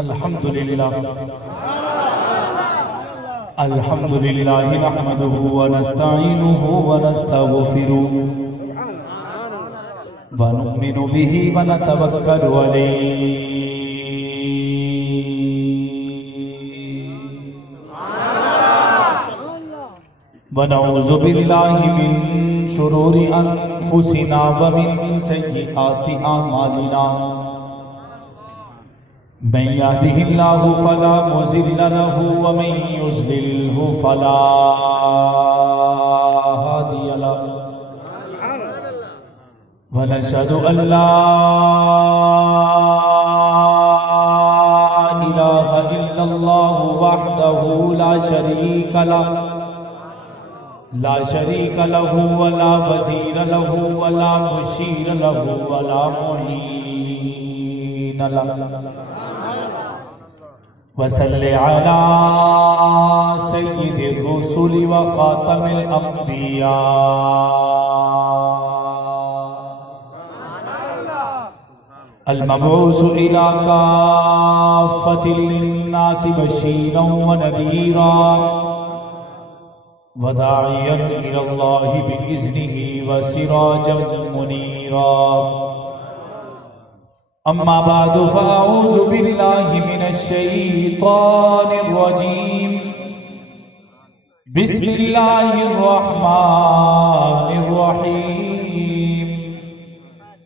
अल्हम्दुलिल्लाह अल्हम्दुलिल्लाह नहमदुहु व नस्तईनुहु व नस्तगफिरुहु व नुमिनु बिही व नतवक्कलु अलैहि व नऊज़ु बिल्लाहि मिन शुरूरि अनफुसिना व मिन सय्यिआति अमालिना मन यहदिहिल्लाहु फला मुज़िल्ल लहु व मन युज़लिल्हु फला हादिय लहु व नशहदु अल्ला इलाहा इल्लल्लाहु वहदहु ला शरीका लहु ला शरीक लहु वला वज़ीर लहु वला मुशीर लहु वला मुईन लहु वसल्लि अला सय्यिदिर रुसुलि व खातमिल अंबिया अल मबऊस इला काफ़्फ़तिल लिन्नासि बशीरन व नज़ीरा वदाइयन इलल्लाहि बिइज़्निही व सिराजम मुनीरा अम्मा बादु फ़अऊज़ु बिल्लाहि मिनश शैतानिर रजीम बिस्मिल्लाहिर रहमानिर रहीम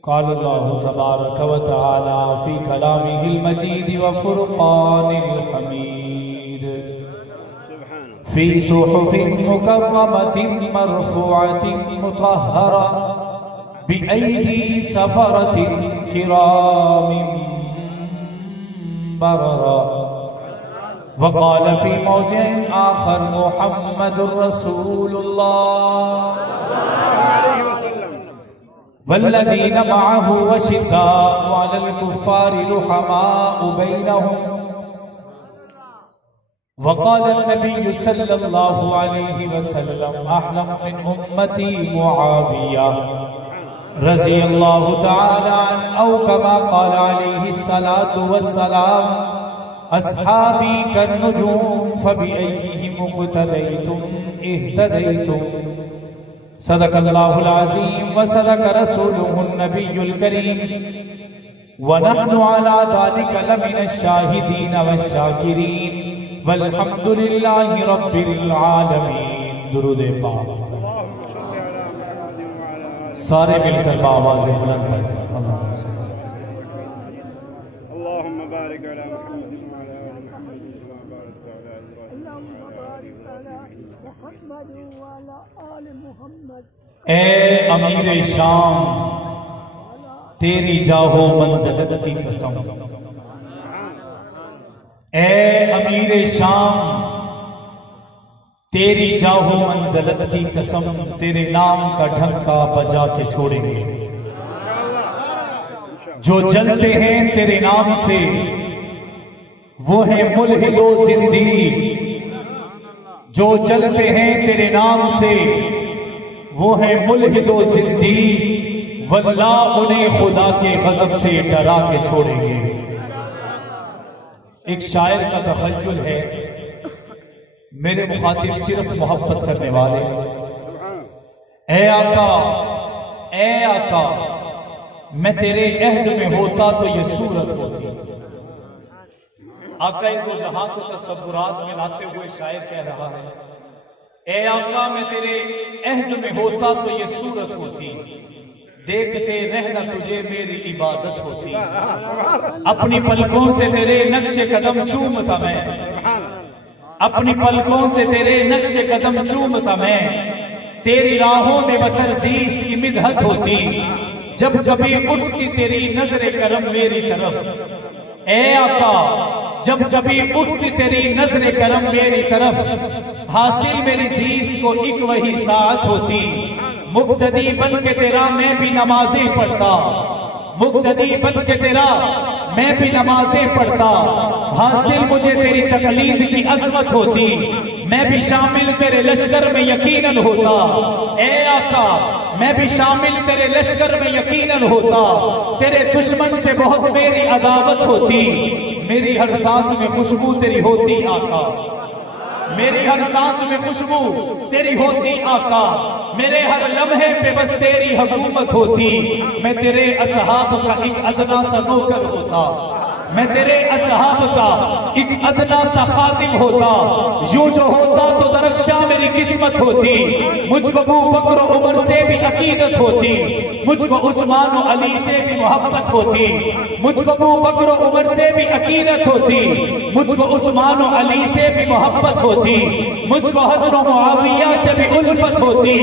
क़ाल अल्लाहु तबारक व तआला फ़ी कलामिहिल मजीद व फ़ुरक़ानिल हमीद फ़ी सुहुफ़िन मुकर्रमतिन मरफ़ूअतिन मुतहहरा बिअयदी सफ़रतिन किरामिन बररा वक़ाल फ़ी मौज़िइन आख़र मुहम्मदुर रसूलुल्लाह वल्लज़ीना मअहु अशिद्दाउ अलल कुफ़्फ़ारि रुहमाउ बैनहुम वक़ाल नबी सल्लल्लाहु अलैहि वसल्लम अहलम मिन उम्मती मुआविया रज़ियल्लाहु तआला अन्हु कमा क़ाल अलैहि सलातु वस्सलाम अस्हाबी कन्नुजूम फबिअय्यिहिम इक़्तदैतुम इह्तदैतुम सदक़ल्लाहुल अज़ीम व सदक़ रसूलुहुन नबियुल करीम व नहनु अला ज़ालिका लमिनश शाहिदीन वश्शाकिरीन वल्हम्दुलिल्लाहि रब्बिल आलमीन। दुरूद पाक सारे मिलकर बावाज़े बुलंद पढ़ें। अल्लाहुम्मा बारिक अला मुहम्मद व अला आलि मुहम्मद कमा बारकता अला इब्राहीम व अला आलि मुहम्मद। ए अमीर शाम तेरी जाहो मंज़िलत की कसम, ए अमीर शाम तेरी जाहो मंज़िलत की कसम, तेरे नाम का ढंका बजा के छोड़ेंगे। जो जलते हैं तेरे नाम से वो है मुल्हिदो जिंदी, जो जलते हैं तेरे नाम से वो है मुल्हिदो जिंदी, वल्लाह उन्हें खुदा के गज़ब से डरा के छोड़ेंगे। एक शायर का तखय्युल है, मेरे मुखातिब सिर्फ मोहब्बत करने वाले। ए आका मैं तेरे अहद में होता तो ये सूरत होती। आका दो जहां को तसव्वुरात में लाते हुए शायर कह रहा है, ए आका मैं तेरे अहद में होता तो ये सूरत होती, देखते रहना तुझे मेरी इबादत होती। अपनी पलकों से तेरे नक्शे कदम चूमता मैं, अपनी पलकों से तेरे नक्शे कदम चूमता मैं, तेरी राहों में बसर ज़ीस्त की मिदहत होती, जब कभी उठती तेरी नजरे करम मेरी तरफ। ए आका जब कभी उठती तेरी नजरे करम मेरी तरफ, हासिल मेरी ज़ीस्त को एक वही साथ होती। मुक्तदी बन के तेरा मैं भी नमाज़ें पढ़ता, मुक्तदी बन के तेरा मैं भी नमाज़ें पढ़ता, हासिल मुझे तेरी तकलीद की अज़मत होती, मैं भी शामिल तेरे लश्कर में यकीनन होता। ए आका मैं भी शामिल तेरे लश्कर में यकीनन होता, तेरे दुश्मन से बहुत मेरी अदावत होती, मेरी हर सांस में खुशबू तेरी होती आका, मेरी हर सांस में खुशबू तेरी होती आका, मेरे हर लम्हे पे बस तेरी हुकूमत होती। मैं तेरे असहाब का एक अदना सा नौकर होता, मैं तेरे असहाब का एक अदना सा खादिम होता। यूं जो होता तो दरख्शा मेरी किस्मत होती। मुझको अबू बकर उमर से भी अकीदत होती, मुझको उस्मान और अली से भी मोहब्बत होती, मुझको अबू बकर उमर से भी अकीदत होती, मुझको उस्मान और अली से भी मोहब्बत होती, मुझको हसन और मुआविया से भी उल्फत होती।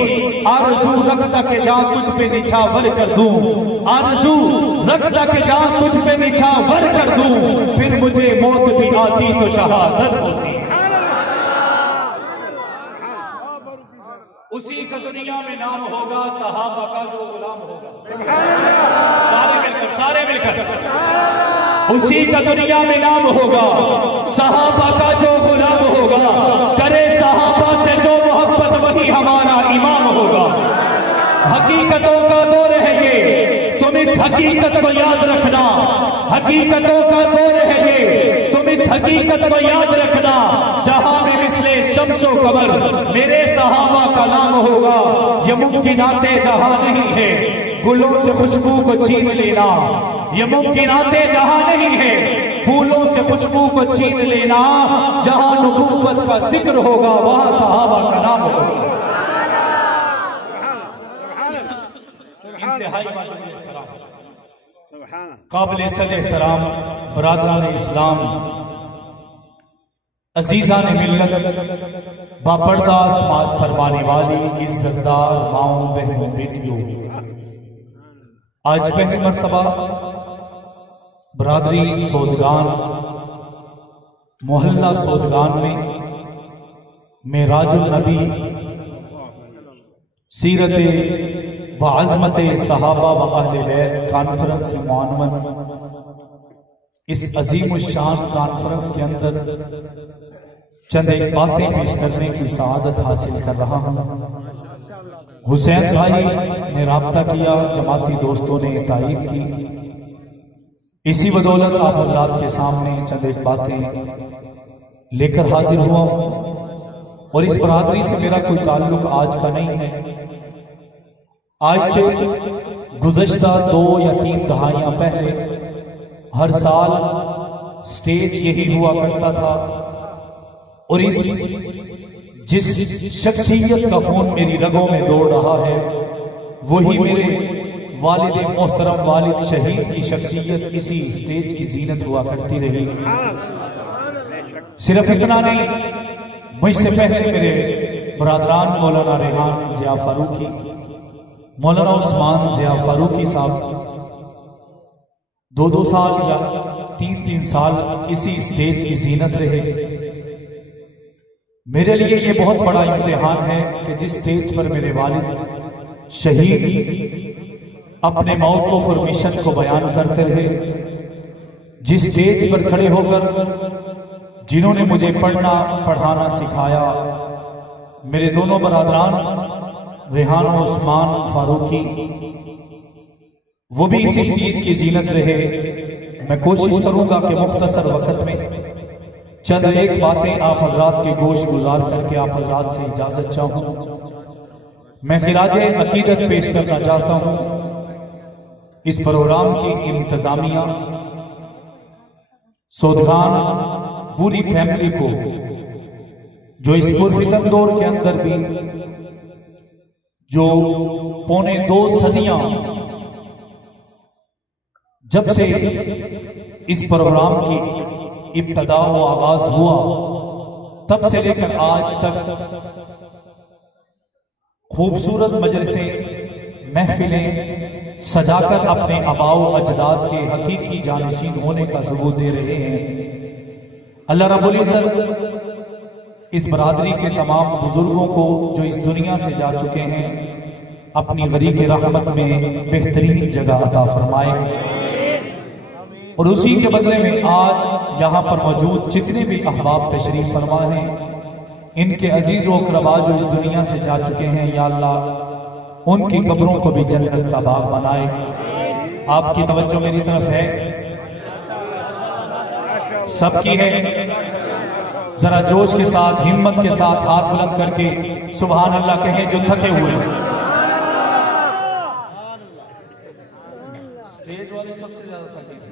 आरज़ू रखता के जान तुझ पे निछावर कर दूं, आरज़ू रखता के जान तुझ पे निछावर कर दूं, फिर मुझे मौत भी आती तो शहादत होती। उसी का दुनिया में नाम होगा, सहाबा का जो गुलाम होगा। सारे मिलकर उसी का दुनिया में नाम होगा, सहाबा का जो गुलाम होगा। करे सहाबा से जो मोहब्बत वही हमारा इमाम होगा। हकीकतों का दौर है ये, तुम इस हकीकत को याद रखना। हकीकतों का दौर है ये, तुम इस हकीकत को याद रखना। जहां में मिसले शम्सो कमर मेरे सहाबा का नाम होगा। ये मुमकिनाते जहां नहीं है, गुलों से खुशबू को छीन लेना। ये मुमकिनाते जहां नहीं है, फूलों से खुशबू को छीन लेना। जहां नबूवत का जिक्र होगा वहां सहाबा का नाम होगा। इंतहाई काबिल सद एहतराम बरादरान इस्लाम, अजीजा ने मिल्लत, बापर्दा समात फरमाने वाली इज्जतदार माओ बहनों बेटियों, आज पहली मर्तबा बरादरी सोदगान मोहल्ला सोदगान में मेराजुल नबी सीरत व अज़मत सहाबा व अहले बैत कॉन्फ्रेंस मुअन्वन, इस अजीम शान कॉन्फ्रेंस के अंदर चंद एक बातें पेश करने की सआदत हासिल कर रहा हूं। हुसैन भाई ने राब्ता किया, जमाती दोस्तों ने तायीद की, इसी बदौलत आप हज़रात के सामने चंद एक बातें लेकर हाजिर हुआ। और इस बरादरी से मेरा कोई ताल्लुक आज का नहीं है। आज से गुज़श्ता 2 या 3 दहाइयां पहले हर साल स्टेज यही हुआ करता था। और जिस शख्सियत का खून मेरी रगों में दौड़ रहा है, वही मेरे वालिद मोहतरम वालिद शहीद की शख्सियत इसी स्टेज की जीनत हुआ करती रही। सिर्फ इतना नहीं, मुझसे पहले मेरे बरादरान मौलाना रेहान ज़िया फारूकी, मौलाना उस्मान ज़िया फारूकी साहब 2-2 साल या 3-3 साल इसी स्टेज की जीनत रहे। मेरे लिए ये बहुत बड़ा इम्तिहान है कि जिस स्टेज पर मेरे वालिद शहीद अपने मौक़िफ़ और मिशन को बयान करते रहे, जिस स्टेज पर खड़े होकर जिन्होंने मुझे पढ़ना पढ़ाना सिखाया, मेरे दोनों बरादरान रेहान और उस्मान फारूकी, वो भी इसी चीज की जीनत रहे। मैं कोशिश करूंगा कि मुख्तसर वक्त में चंद एक बातें आप हजरात के गोश गुजार करके आप हजरात से इजाजत चाहूं। मैं खिराज अकीदत पेश करना चाहता हूं इस प्रोग्राम की इंतजामिया सोदगान पूरी फैमिली को, जो इस पुरफितन दौर के अंदर भी जो 2.25 सदियां जब से इस प्रोग्राम की इब्तदा व आगाज हुआ, तब से लेकर आज तक खूबसूरत मजलिसें महफिलें सजाकर अपने आबाओ अजदाद के हकीकी जानशीन होने का सबूत दे रहे हैं। अल्लाह रब्बुल इज्जत इस बरादरी के तमाम बुजुर्गों को जो इस दुनिया से जा चुके हैं अपनी गरीब रहमत में बेहतरीन जगह अता फरमाए। और उसी के बदले में आज यहाँ पर मौजूद जितने भी अहबाब तशरीफ फरमा हैं, इनके अजीज व अक़रबा जो इस दुनिया से जा चुके हैं, या अल्लाह उनकी कब्रों को भी जन्नत का बाग बनाए। आपकी तवज्जो मेरी तरफ है। सबकी है। जरा जोश के साथ, हिम्मत के साथ हाथ बुलंद करके सुभान अल्लाह कहें जो थके हुए। स्टेज वाले सबसे ज्यादा थके थे,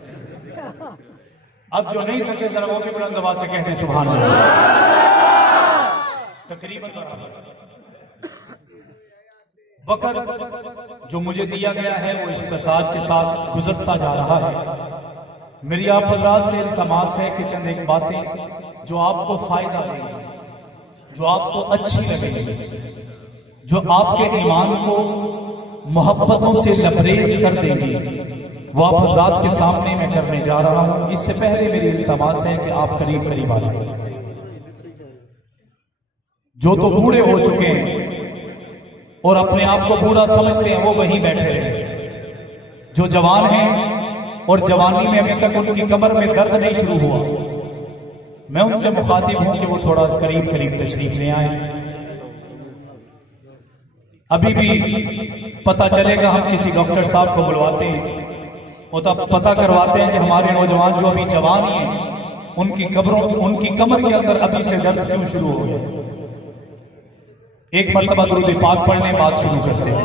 अब जो नहीं थके जरा वो भी बुलंद आवाज से कहते हैं सुभान अल्लाह। तकरीबन वक्त जो मुझे दिया गया है वो इख्तिसार के साथ गुजरता जा रहा है। मेरी आप हज़रात से इल्तमास है कि चंद एक बातें जो आपको फायदा देंगी, जो आपको अच्छी लगेगी, जो आपके ईमान को मोहब्बतों से लबरेज कर देंगी, वो आप हज़रात के सामने मैं करने जा रहा हूं। इससे पहले मेरी इल्तमास है कि आप करीब करीब आ जाए। जो तो बूढ़े हो चुके हैं और अपने आप को बूढ़ा समझते हैं वो वहीं बैठे हैं। जो जवान हैं और जवानी में अभी तक उनकी कमर में दर्द नहीं शुरू हुआ, मैं उनसे मुखातिब हूं कि वो थोड़ा करीब करीब तशरीफ ले आए। अभी भी पता चलेगा, हम किसी डॉक्टर साहब को बुलवाते हैं और तब पता करवाते हैं कि हमारे नौजवान जो अभी जवान ही हैं उनकी कमर के अंदर अभी से दर्द क्यों शुरू हो गया। एक मर्तबा दुरूद पाक पढ़ने बात शुरू करते हैं।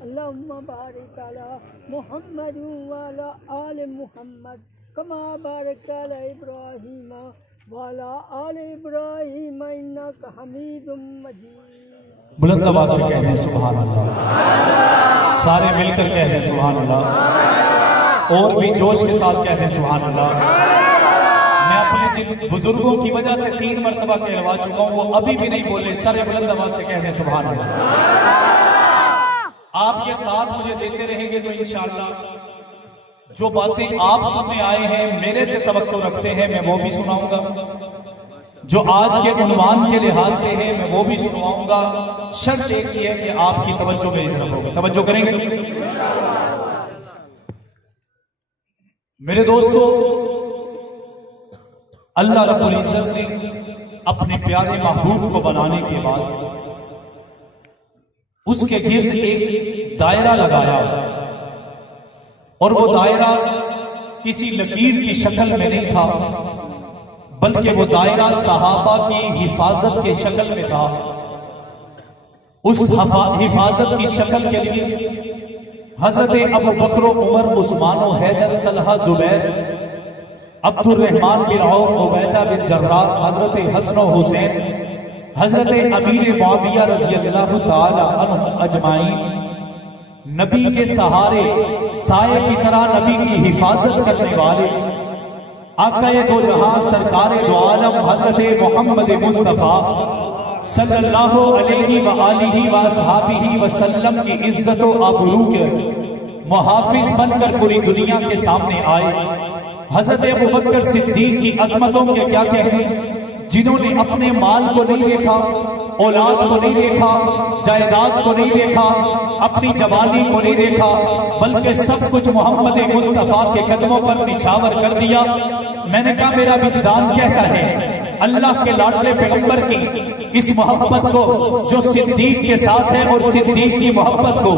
अल्लाहुम्मा बारिक अला मुहम्मद व अला आले मुहम्मद कमा बारकत अला इब्राहीम व अला आले इब्राहीम इन्नका हमीदुम मजीद। बुलंद आवाज से कहते हैं सुभान अल्लाह। सारे मिलकर कहते हैं सुभान अल्लाह, और भी जोश के साथ कहते हैं सुभान अल्लाह। मैं अपने जिन बुजुर्गों की वजह से 3 मरतबा कहलवा चुका हूं, वो अभी भी नहीं बोले। सारे बुलंद आवाज से कहते हैं सुभान अल्लाह। आप ये साथ मुझे देते रहेंगे तो इंशाअल्लाह जो बातें आप सुनने आए हैं, मेरे से तवक्को रखते हैं, मैं वो भी सुनाऊंगा। जो आज के उन्वान के लिहाज से है मैं वो भी सुनवाऊंगा। शर्त एक ही है कि आपकी तवज्जो मेरी तरफ होगी। तवज्जो करेंगे मेरे दोस्तों। अल्लाह रब्बुल इज्जत ने अपने प्यारे महबूब को बनाने के बाद उसके गिर्द एक दायरा लगाया, और वो दायरा किसी लकीर की शक्ल में नहीं था, बल्कि वो दायरा सहाबा की हिफाजत के शक्ल में था। उस हिफाजत की शक्ल के लिए हजरत Abu Bakr, Umar, Usman, Haidar, Talha, Zubair, Abdur Rahman bin Auf, Ubaida bin Jarrah, हजरत हसन हुसैन, हजरत अमीर मुआविया रज़ियल्लाहु ताला अन्हु अजमाइन, नबी के सहारे साये की तरह नबी की हिफाजत करने वाले आकाए दो जहां सरकारे दो आलम हजरत मोहम्मद मुस्तफा सल्लल्लाहु अलैहि व आलिहि व अस्हाबिहि वसल्लम की इज्जत व आबरू के मुहाफिज बनकर पूरी दुनिया के सामने आए। हजरत अबू बकर सिद्दीक की अजमतों के क्या कहने, जिन्होंने अपने माल को नहीं देखा, औलाद को नहीं देखा, जायदाद को नहीं देखा, अपनी जवानी को नहीं देखा, बल्कि सब कुछ मोहम्मद मुस्तफा के कदमों पर निछावर कर दिया। मैंने कहा मेरा विजदान कहता है अल्लाह के लाडले पैगंबर की इस मोहब्बत को जो सिद्दीक के साथ है, और सिद्दीक की मोहब्बत को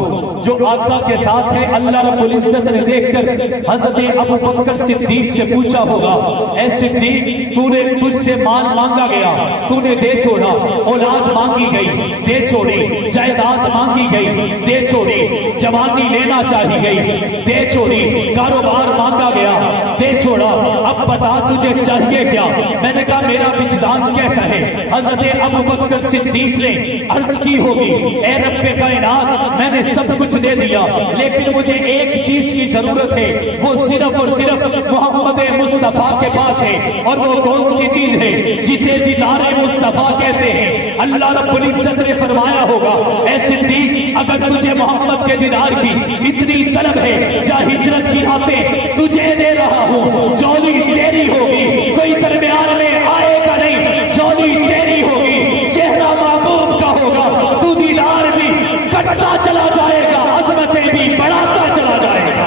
जो आका के साथ है, अल्लाह रब्बुल इज्जत ने देखकर हजरत अबू बकर सिद्दीक से पूछा होगा, ऐ सिद्दीक तूने तुझसे माल मांगा गया, तूने दे छोड़ा, औलाद मांगी गई, दे छोड़ी, जायदाद मांगी गई, दे छोड़ी, जवानी लेना चाहिए गई, दे छोड़ी, कारोबार मांगा गया, दे छोड़ा, अब बता तुझे चाहिए क्या। मैंने कहा मेरा विजदान कहता है हजरत अबू बकर सिद्दीक ने अर्ज की होगी, ए रब्बे कायनात मैंने सब कुछ दे दिया, लेकिन मुझे एक चीज की जरूरत है, वो सिर्फ और सिर्फ मोहम्मद मुस्तफा के पास है, और वो कौन सी चीज है जिसे दीदार मुस्तफा कहते हैं। अल्लाह रब्बुल इज्जत ने फरमाया होगा, ए सिद्दीक अगर तुझे मोहम्मद के दीदार की इतनी तलब है, जा हिजरत की रातें तुझे दे रहा हूँ, चौली तेरी होगी, कोई दरमियान में आएगा नहीं, चौली तेरी होगी, चेहरा महबूब का होगा, तू दीदार भी कटता चला जाएगा, अजमतें भी बढ़ाता चला जाएगा।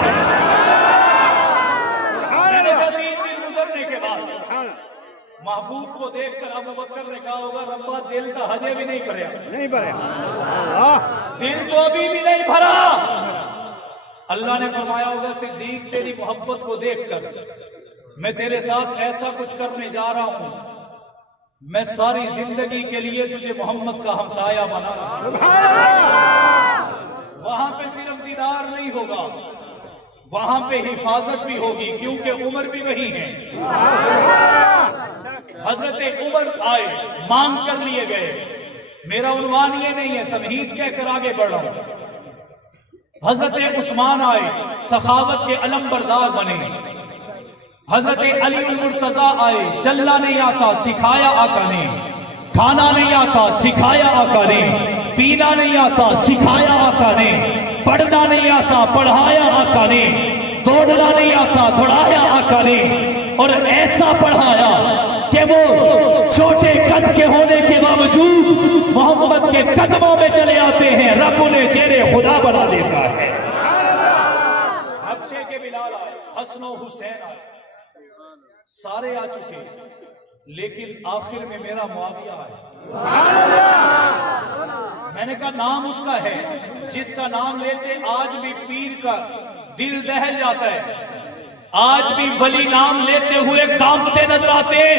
महबूब को देखकर अबू बकर ने कहा होगा, रब्बा दिल तो हजे भी नहीं भरया, नहीं भरया, दिल तो अभी भी नहीं भरा। अल्लाह ने फरमाया होगा सिद्दीक तेरी मोहब्बत को देखकर मैं तेरे साथ ऐसा कुछ करने जा रहा हूं, मैं सारी जिंदगी के लिए तुझे मोहम्मद का हमसाया बना रहा। वहां पे सिर्फ दीदार नहीं होगा, वहां पे हिफाजत भी होगी, क्योंकि उमर भी वही है। हजरत उमर आए, मांग कर लिए गए। मेरा उन्वान ये नहीं है, तमहीद कहकर आगे बढ़ रहा हूं। हजरत उस्मान आए, सखावत के अलमबरदार बने। हजरत अली मुर्तजा आए, चलना नहीं आता सिखाया आका ने, खाना नहीं आता सिखाया आका ने, पीना नहीं आता सिखाया आका ने, पढ़ना नहीं आता पढ़ाया आका ने, दौड़ना नहीं आता दौड़ाया आका ने, और ऐसा पढ़ाया कि वो छोटे कद के होने के बावजूद मोहम्मद के कदमों में चले आते हैं। रब उन्हें शेरे खुदा बना देता है। हबशे के बिलाल आए, हसन हुसैन आए, सारे आ चुके, लेकिन आखिर में मेरा मुआविया आया। मैंने कहा नाम उसका है जिसका नाम लेते आज भी पीर का दिल दहल जाता है, आज भी वली नाम लेते हुए कांपते नजर आते हैं।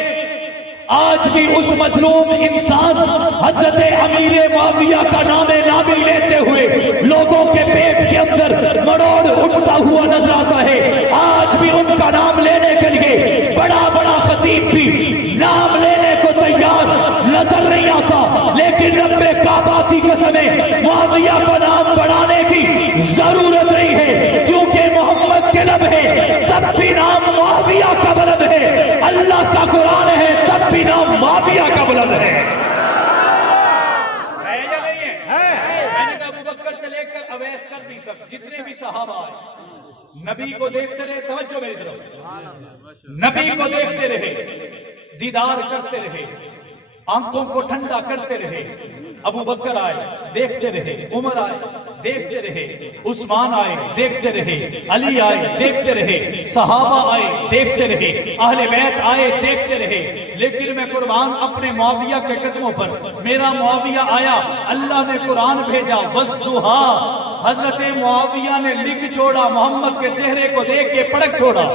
आज भी उस मजलूम इंसान हजरत अमीर मुआविया का नामे नामी लेते हुए लोगों के पेट के अंदर मरोड़ उठता हुआ नजर आता है। आज भी उनका नाम लेने के लिए बड़ा बड़ा खतीब भी नाम लेने को तैयार नजर नहीं आता, लेकिन रब्बे काबा की कसम मुआविया का नाम बढ़ाने की जरूरत नहीं है, क्योंकि मोहम्मद के लब है तब भी नाम मुआविया का बुलंद है, अल्लाह का कुरान है तब भी नाम मुआविया का बुलंद है। या नहीं है? मैंने कहा अबू बकर से लेकर अवैस करनी तक जितने भी सहाबा आए नबी को देखते रहे, तवज्जो मेरी तरफ, नबी को देखते रहे, दीदार करते रहे, आंखों को ठंडा करते रहे। अबू बकर आए देखते रहे, उमर आए देखते रहे, उस्मान आए देखते रहे, अली आए देखते रहे, सहाबा आए देखते रहे, अहले बैत आए देखते रहे। लेकिन मैं कुर्बान अपने मुआविया के कदमों पर, मेरा मुआविया आया, अल्लाह ने कुरान भेजा वज़्ज़ुहा, हजरत मुआविया ने लिख छोड़ा, मोहम्मद के चेहरे को देख के पड़क छोड़ा।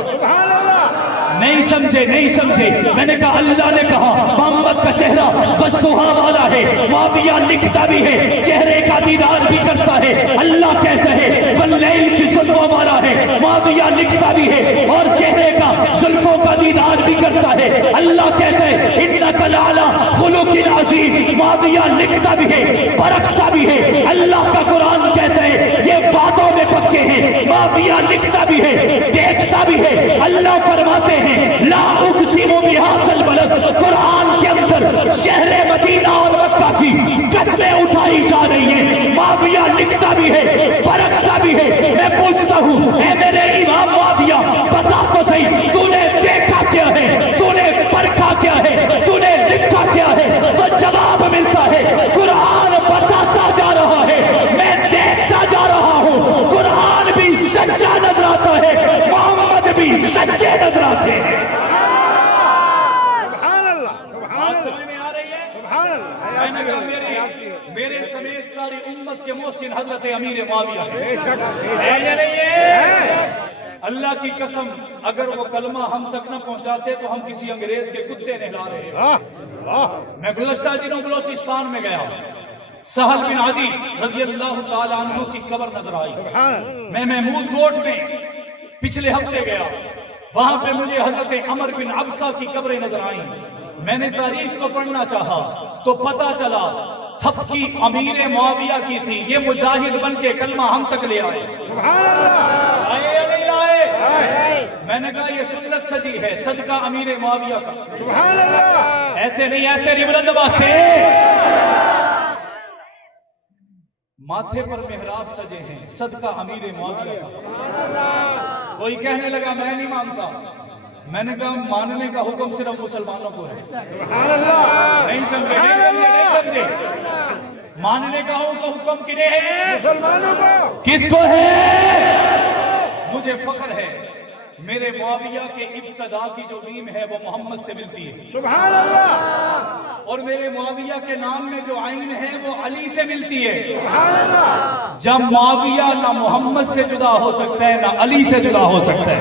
नहीं समझे, नहीं समझे। मैंने कहा अल्लाह ने कहा मोहम्मद का चेहरा वज़्ज़ुहा वाला है, मुआविया लिखता भी है, चेहरे का दीदार भी करता है। अल्लाह कहता है वल्लैल की जुल्फों वाला है, मुआविया लिखता भी है और चेहरे का जुल्फों का दीदार भी करता है। अल्लाह कहता है इन्नका लअला खुलुकिन अज़ीम, मुआविया लिखता भी है परखता भी है। अल्लाह का कुरान कहता है ये बातों में पक्के हैं, मुआविया लिखता भी है देखता भी है। अल्लाह फरमाते हैं ला उक़सिमु बिहाज़ल बलद, कुरान के अंदर शहर मदीना और मक्का की कसमें उठाई जा रही है। मुआविया लिखता भी है परखता भी है। मैं पूछता हूँ ऐ मेरे इमाम मुआविया बता तो सही, तूने देखा क्या है, तूने परखा क्या है, तूने लिखा क्या है? तो जवाब मिलता है कुरान बताता जा रहा है, मैं देखता जा रहा हूँ। कुरान भी सच्चा नजर आता है, मोहम्मद भी सच्चे नजर आते हैं। मेरे समेत सारी उम्मत के मोहसिन हजरत अमीर मुआविया है। अल्लाह की कसम अगर वो कलमा हम तक न पहुंचाते तो हम किसी अंग्रेज के कुत्ते नहला रहे हैं। मैं गुज़श्ता दिनों बलोचिस्तान में गया, सहल बिन आदी रज़ी अल्लाह ताला अन्हु की कब्र नजर आई। मैं महमूद गोट में पिछले हफ्ते गया, वहां पे मुझे हजरत अमर बिन अबसा की कब्रें नजर आई। मैंने तारीख को पढ़ना चाहा तो पता चला थपकी अमीर मुआविया की थी। ये मुजाहिद बन के कलमा हम तक ले आए। आए या नहीं आए? मैंने कहा ये सुन्नत सजी है, सदका अमीर मुआविया का। ऐसे नहीं, ऐसे नहीं बुलंद आवाज से। माथे पर मेहराब सजे हैं, सदका अमीर मुआविया का। कोई कहने लगा मैं नहीं मानता। मैंने कहा मानने का हुक्म सिर्फ मुसलमानों को है। नहीं समझे, नहीं समझे, नहीं समझे। मानने का हुक्म किन्हें है? मुसलमानों को। किसको है? मुझे फख्र है मेरे मुआविया के इब्तदा की जो मीम है वो मोहम्मद से मिलती है, सुभान अल्लाह। और मेरे मुआविया के नाम में जो आइन है वो अली से मिलती है। सुभान अल्लाह। जब मुआविया ना मोहम्मद से जुदा हो सकता है ना अली से जुदा हो सकता है,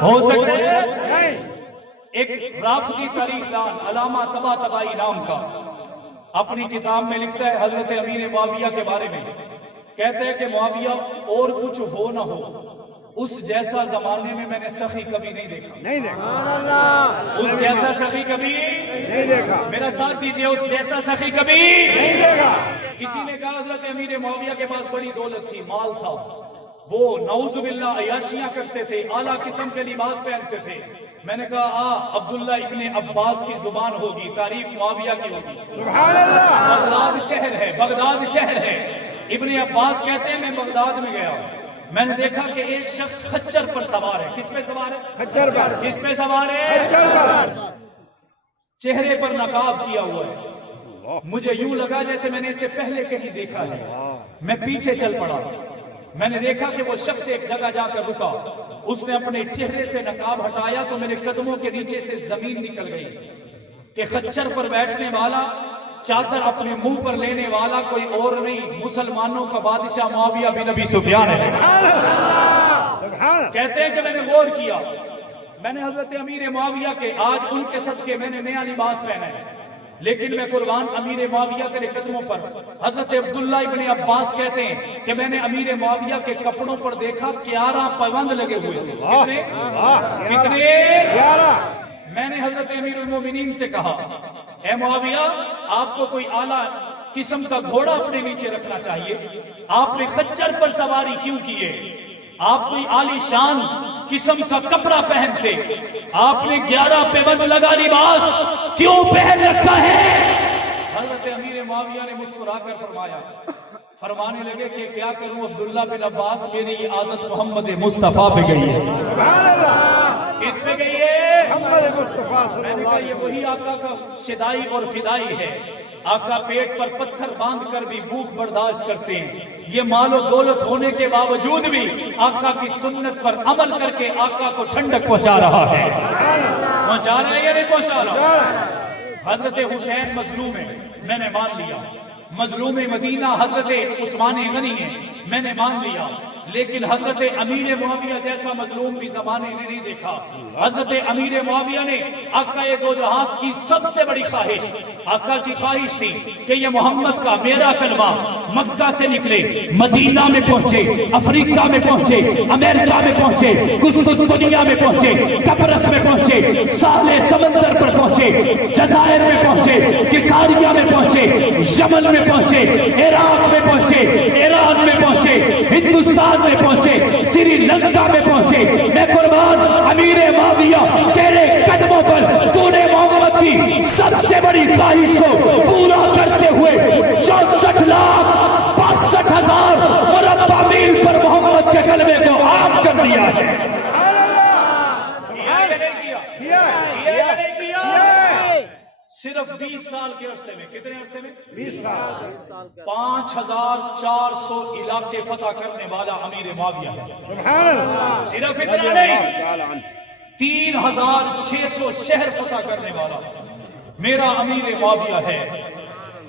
हो सकता है। एक राफजी तारीखदान अलामा तबातबाई नाम का अपनी किताब में लिखता है हजरत अमीर मुआविया के बारे में, कहते हैं कि मुआविया और कुछ हो ना हो, उस जैसा जमाने में मैंने सखी कभी नहीं देखा। नहीं देखा। उस जैसा सखी कभी नहीं देखा। मेरा साथ दीजिए, उस जैसा सखी कभी नहीं देखा। किसी ने कहा हजरत अमीर मुआविया के पास बड़ी दौलत थी, माल था, वो नऊजुबिल्लाह अयाशियां करते थे, आला किस्म के लिबास पहनते थे। मैंने कहा अब्दुल्ला इब्ने अब्बास की जुबान होगी, तारीफ मुआविया की होगी। सुभान अल्लाह। बगदाद शहर है, बगदाद शहर है। इब्ने अब्बास कहते हैं मैं बगदाद में गया, मैंने देखा कि एक शख्स खच्चर पर सवार है। किस पे सवार है? खच्चर पर। किस पे सवार है? खच्चर पर। चेहरे पर नकाब किया हुआ है। मुझे यूं लगा जैसे मैंने इसे पहले कहीं देखा है। मैं पीछे चल पड़ा, मैंने देखा कि वो शख्स एक जगह जाकर रुका, उसने अपने चेहरे से नकाब हटाया तो मेरे कदमों के नीचे से जमीन निकल गई कि खच्चर पर बैठने वाला, चादर अपने मुंह पर लेने वाला कोई और नहीं, मुसलमानों का बादशाह मुआविया बिन अबी सुफियान है। कहते हैं कि मैंने गौर किया, मैंने हजरत अमीर मुआविया के आज उनके सदके मैंने नया लिबास पहना है, लेकिन मैं कुर्बान अमीर मुआविया तेरे कदमों पर। हजरत अब्दुल्ला इब्ने अब्बास कहते हैं कि मैंने अमीर मुआविया के कपड़ों पर देखा 11 पाबंद लगे हुए थे। कितने? कितने? 11। मैंने हजरत अमीरुल मोमिनीन से कहा, ए मुआविया, आपको कोई आला किस्म का घोड़ा अपने नीचे रखना चाहिए, आपने खच्चर पर सवारी क्यों की है? आप कोई आलीशान किस्म का कपड़ा पहनते, आपने 11 पेबंद लगा लिबास क्यों पहन रखा है? हजरत अमीर मुआविया ने मुस्कुराकर फरमाया, फरमाने लगे कि क्या करूं अब्दुल्ला बिन अब्बास, मेरी ये आदत मोहम्मद मुस्तफा पे गई है। किस पे गई है? मैंने कहा ये वही आका का शिदाई और फिदाई है। आका पेट पर पत्थर बांधकर भी भूख बर्दाश्त करते हैं। ये मालो दौलत होने के बावजूद भी आका की सुन्नत पर अमल करके आका को ठंडक पहुंचा रहा है। पहुंचा रहा है या नहीं पहुंचा रहा? हजरत हुसैन मजलूम है, मैंने मान लिया। मजलूम मदीना हजरत उस्मान गनी है, मैंने मान लिया। लेकिन हजरत अमीर मुआविया जैसा मजलूम भी जमाने ने नहीं देखा। हजरत अमीर मुआविया ने आका दो जहां की सबसे बड़ी ख्वाहिश, आका की ख्वाहिश थी कि ये मोहम्मद का मेरा कलमा मक्का से निकले, मदीना में पहुंचे, अफ्रीका में पहुंचे, अमेरिका में पहुंचे, कुस्तुनतुनिया में पहुंचे, कब्रस में पहुंचे, साले समंदर पर पहुंचे, जजायर में पहुंचे, किसारिया में पहुंचे, यमन में पहुंचे, इराक में पहुंचे, ईरान में पहुंचे, हिंदुस्तान में पहुंचे, श्रीलंका में पहुंचे। मैं कुर्बान अमीर मुआविया तेरे कदमों पर तूने मोहम्मद की सबसे बड़ी ख्वाहिश को पूरा करते हुए 64,62,000 मुरब्बा मील पर मोहम्मद के कलमे को आम कर दिया है। सिर्फ 20 साल के अरसे में, कितने अरसे में? 20 साल। 5,400 इलाके फतह करने वाला अमीर मुआविया है। सिर्फ इतना नहीं, 3,600 शहर फतह करने वाला मेरा अमीर मुआविया है।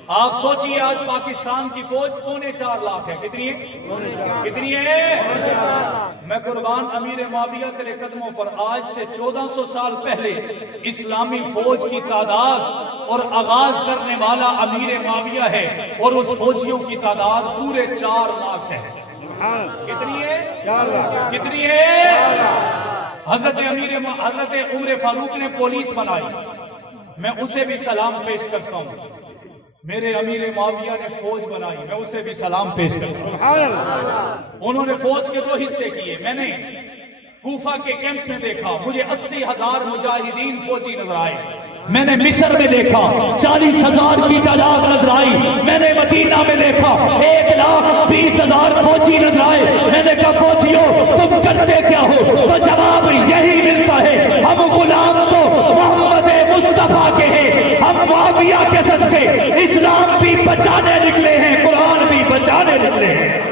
आप सोचिए आज पाकिस्तान की फौज 4.25 लाख है। कितनी है? कितनी है? मैं कुर्बान अमीर मुआविया तेरे कदमों पर आज से 1400 साल पहले इस्लामी फौज की तादाद और आगाज करने वाला अमीर मुआविया है, और उस फौजियों की तादाद पूरे 4 लाख है। कितनी है? 4 लाख। कितनी है? हजरत उमर फारूक ने पुलिस बनाई, मैं उसे भी सलाम पेश करता हूँ। मेरे अमीर मुआविया ने फौज बनाई, मैं उसे भी सलाम पेश करता हूँ। उन्होंने फौज के 2 हिस्से किए। मैंने कूफा के कैंप में देखा, मुझे 80,000 मुजाहिदीन फौजी नजर आए। मैंने मिस्र में देखा 40,000 की तादाद नजर आई। मैंने मदीना में देखा 1,20,000 फौजी नजर आए। मैंने कहा फौजियों तुम करते क्या हो? तो जवाब यही मिलता है, हम गुलाम तो मोहम्मद मुस्तफा के हैं, हम मुआविया के सदके इस्लाम भी बचाने निकले हैं, कुरान भी बचाने निकले हैं।